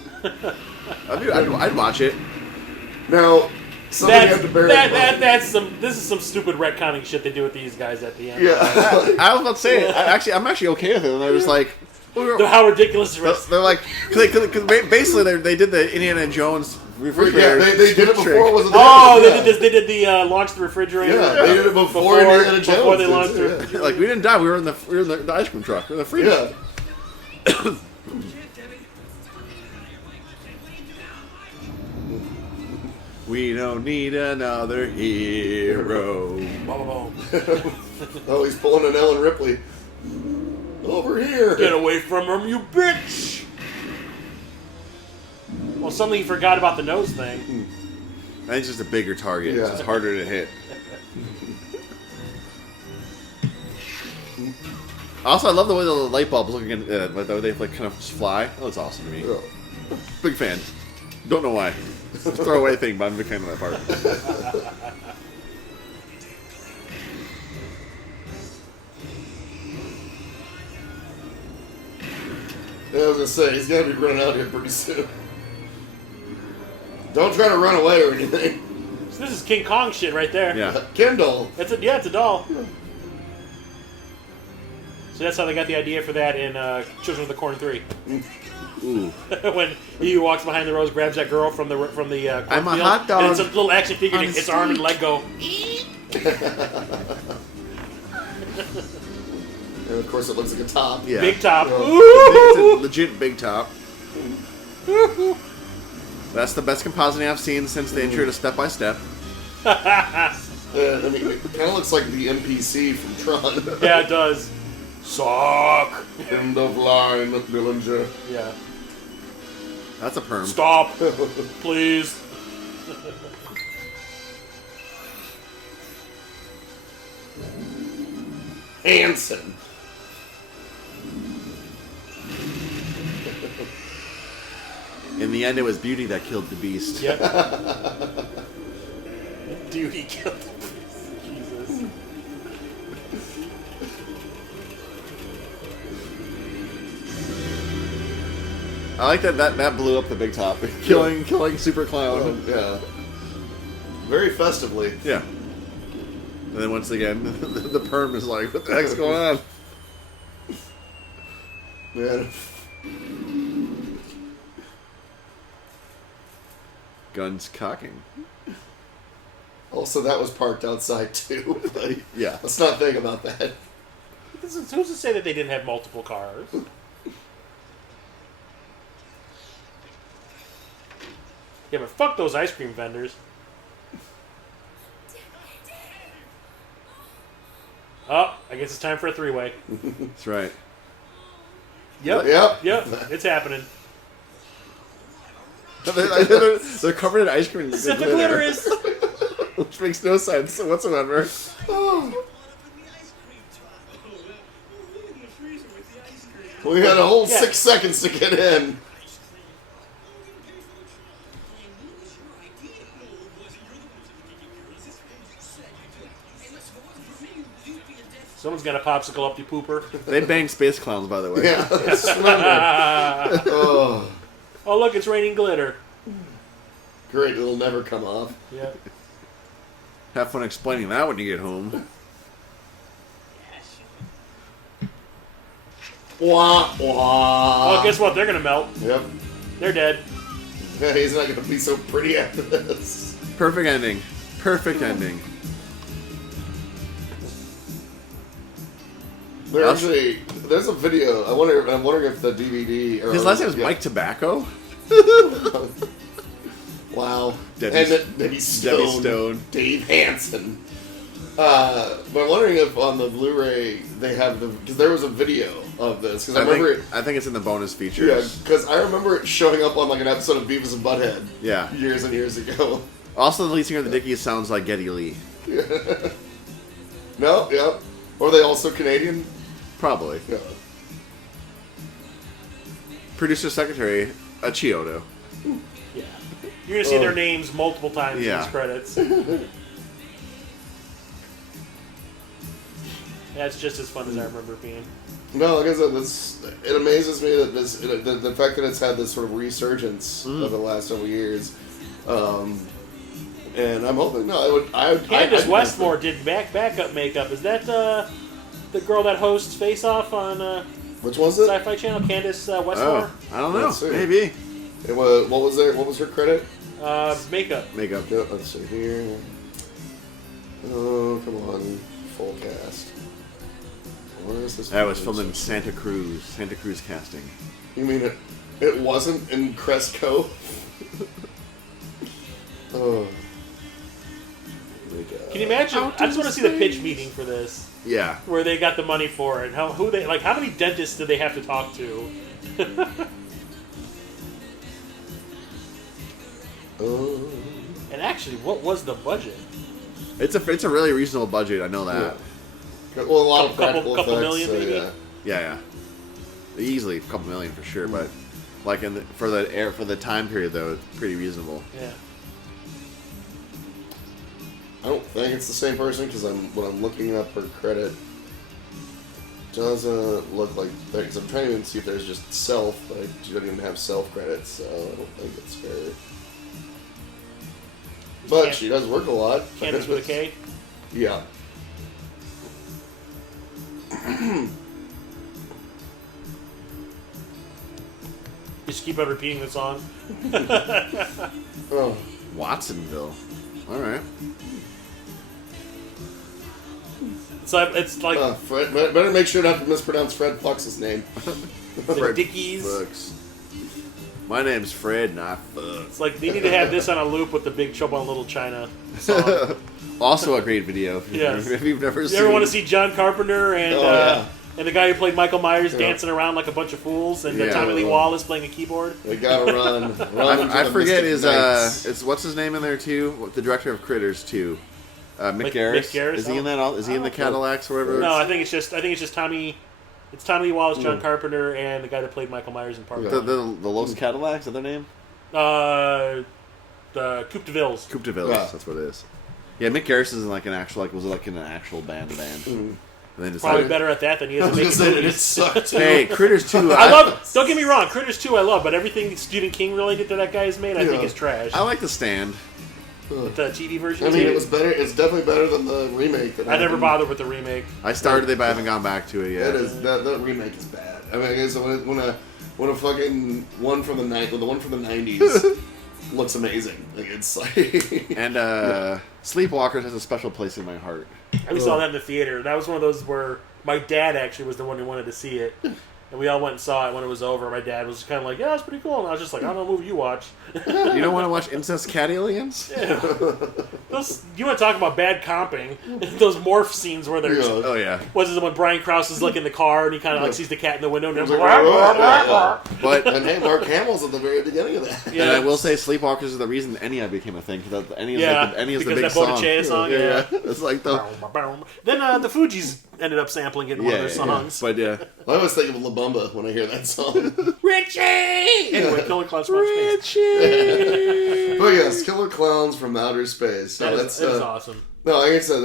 I'd watch it. Now, something you have to bear in mind. This is some stupid retconning shit they do with these guys at the end. Yeah. I was about to say, I'm actually okay with it. And they're just like, How ridiculous is it? they're like, because basically they did the Indiana Jones Yeah, refrigerator. they did it before. trick. Was it? Oh, they did this. They did the launch the refrigerator. Yeah, they did it before Indiana Jones. Before they did, launched too, the yeah. refrigerator. Like we didn't die. We were in the ice cream truck. We were in the freezer. Yeah. We don't need another hero. Boom, boom. Oh, he's pulling an Ellen Ripley. Over here. Get away from him, you bitch! Well, suddenly you forgot about the nose thing. think it's just a bigger target. Yeah. It's just harder to hit. Also, I love the way the light bulbs look again. The way they like kind of just fly. Oh, it's awesome to me. Yeah. Big fan. Don't know why. It's a throwaway thing, but I'm a big fan of that part. Yeah, I was gonna say he's gonna be running out here pretty soon. Don't try to run away or anything. So this is King Kong shit right there. Yeah. Kindle. It's a doll. So that's how they got the idea for that in Children of the Corn 3. Ooh. When he walks behind the rows, grabs that girl from the cornfield, I'm a hot dog. and it's a little action figure. And its arm and leg go. And of course, it looks like a top. Yeah. Big top. It's a legit big top. That's the best compositing I've seen since they introduced Step by Step. I mean, it kind of looks like the NPC from Tron. Yeah, it does. Sock. End of line, Dillinger. Yeah. That's a perm. Stop, please. Hanson. In the end, it was beauty that killed the beast. Yep. Dude, he killed the beast. Jesus. I like that blew up the big top. killing Super Clown. Yeah. Very festively. Yeah. And then once again, the perm is like, what the heck's going on? Man. Guns cocking. Also, that was parked outside too. Like, Yeah. let's not think about that. Who's to say that they didn't have multiple cars? Yeah, but fuck those ice cream vendors. Oh, I guess it's time for a three-way. That's right. Yep. Yep. It's happening. They're covered in ice cream. Except the glitter is. Which makes no sense whatsoever. We had a whole 6 seconds to get in. Someone's got a popsicle up the pooper. They bang space clowns, by the way. Yeah. Oh, Oh, look, it's raining glitter. great. It'll never come off. Yep. Have fun explaining that when you get home. Wah, wah. Oh, guess what? They're gonna melt. Yep. They're dead. Yeah, he's not going to be so pretty after this. Perfect ending. Perfect ending. There's a video. I'm wondering if the DVD. Or His last name is Mike Tobacco? Wow. Debbie Stone. Dave Hansen. But I'm wondering if on the Blu-ray they have because there was a video of this. Because I think it's in the bonus features. Yeah, because I remember it showing up on like an episode of Beavis and Butthead. Yeah. Years and years ago. Also, the lead singer of the Dickies sounds like Geddy Lee. No, yeah. Or are they also Canadian? Probably. Yeah. Producer secretary, a Chiodo. Yeah. You're gonna see their names multiple times Yeah. in these credits. That's just as fun as I remember it being. No, like I said, it amazes me that the fact that it's had this sort of resurgence over the last several years, and I'm hoping Candace Westmore did backup makeup. Is that the girl that hosts Face Off on which was it? Sci-Fi Channel? Candace Westmore. Oh, I don't know. Let's see. Maybe. It was what was her credit? Makeup. Makeup. Yeah, let's see here. Oh, come on, full cast. Where is this? That was filmed in Santa Cruz casting. You mean it wasn't in Cresco? Oh. Can you imagine? I just want to see the pitch meeting for this, Yeah. where they got the money for it. How many dentists did they have to talk to? Oh. And actually, what was the budget? It's a really reasonable budget. I know that. Yeah. Well, a lot of practical couple effects, million, so, maybe? Yeah. Easily a couple million for sure, but like for the time period though, it's pretty reasonable. Yeah. I don't think it's the same person because when I'm looking up her credit, doesn't look like that. Because I'm trying to even see if there's just self, but she doesn't even have self credits, so I don't think it's her. But she does work a lot. Candace with a K? Yeah. Just keep on repeating the song. Oh. Watsonville. All right. So it's like Fred, better make sure not to mispronounce Fred Fox's name. the Dickies. Fucks. My name's Fred, not fuck. It's like they need to have this on a loop with the Big Trouble in Little China song. Also a great video. Yes. If you've never seen. You ever want to see John Carpenter and yeah. and the guy who played Michael Myers dancing around like a bunch of fools, and Yeah. Tommy Lee Wallace playing a keyboard? They gotta run. Into I the forget Mystic his Knights. it's what's his name in there too? The director of Critters too. Mick Garris. Garris? Is he in that? Is he in the Cadillacs or whatever? No, I think it's just Tommy. It's Tommy Lee Wallace, John Carpenter, and the guy that played Michael Myers in Part Yeah. One. The Los Cadillacs. Is that their name? The Coupe de Villes. Coupe de Villes. Yeah. That's what it is. Yeah, Mick Garris is in like an actual was like in an actual band. And then Probably decided, better at that than he is I at was gonna making say that it movies. sucked. hey, Critters 2. I love. Don't get me wrong, Critters 2 I love, but everything Stephen King related to that guy's made, I think Yeah. is trash. I like The Stand. The TV version. I mean, too. it was better. It's definitely better than the remake. That I never happened. bothered with the remake. I started it, but I haven't gone back to it yet. That is that remake is bad. I mean, I guess when a fucking one from the '90s looks amazing. Like it's like And Sleepwalkers has a special place in my heart. We saw that in the theater. That was one of those where my dad actually was the one who wanted to see it. And we all went and saw it when it was over. My dad was kind of like, yeah, it's pretty cool. And I was just like, I don't know what movie you watch. You don't want to watch Incest Cat Aliens? You want to talk about bad comping. Those morph scenes where there's... Yeah. Oh, yeah. Was it when Brian Krause is like in the car and he kind of like sees the cat in the window and It was goes, like, But and hey, Mark Hamill's at the very beginning of that. Yeah. And I will say Sleepwalkers is the reason Enya became a thing. Because Enya is, Yeah, like, Enya is the because big that song. Botticelli song, Yeah. It's like the... Then the Fugees ended up sampling it in one of their songs. But yeah. I always think of La Bamba when I hear that song. Richie! Anyway, Killer Clowns from Outer Space. Richie! But yes, Killer Clowns from Outer Space. So That is awesome. No, like I said,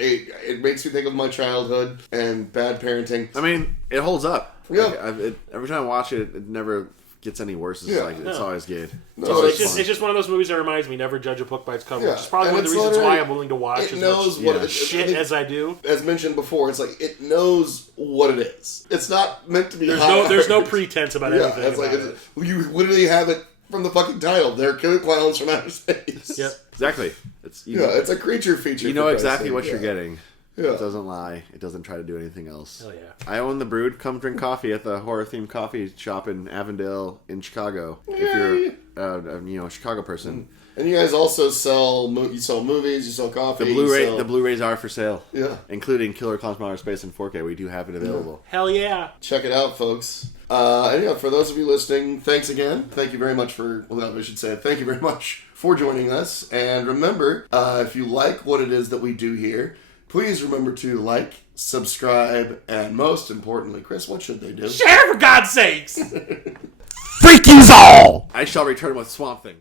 it makes me think of my childhood and bad parenting. I mean, it holds up. Yeah. Like, every time I watch it, it never gets any worse. It's Yeah. like it's always good. No, It's just one of those movies that reminds me never judge a book by its cover, Yeah. which is probably And one of the it's reasons why literally- I'm willing to watch it as knows much what yeah. it, shit as I do. As mentioned before, it's like it knows what it is. It's not meant to be. There's no pretense about anything. It's like about it. you literally have it from the fucking title. They're Killer Clowns from Outer Space. Yep. Exactly. It's It's a creature feature. you for know Christ's exactly sake. what you're getting. Yeah. It doesn't lie. It doesn't try to do anything else. Hell yeah. I own the Brood. Come drink coffee at the horror-themed coffee shop in Avondale in Chicago. If you're a Chicago person. And you guys also sell you sell movies, you sell coffee. The Blu-rays are for sale. Yeah. Including Killer Clowns from Outer Space in 4K. We do have it available. Hell yeah. Check it out, folks. And yeah, for those of you listening, thanks again. Thank you very much thank you very much for joining us. And remember, if you like what it is that we do here, please remember to like, subscribe, and most importantly, Chris, what should they do? Share for God's sakes! Freak yous all! I shall return with Swamp Thing.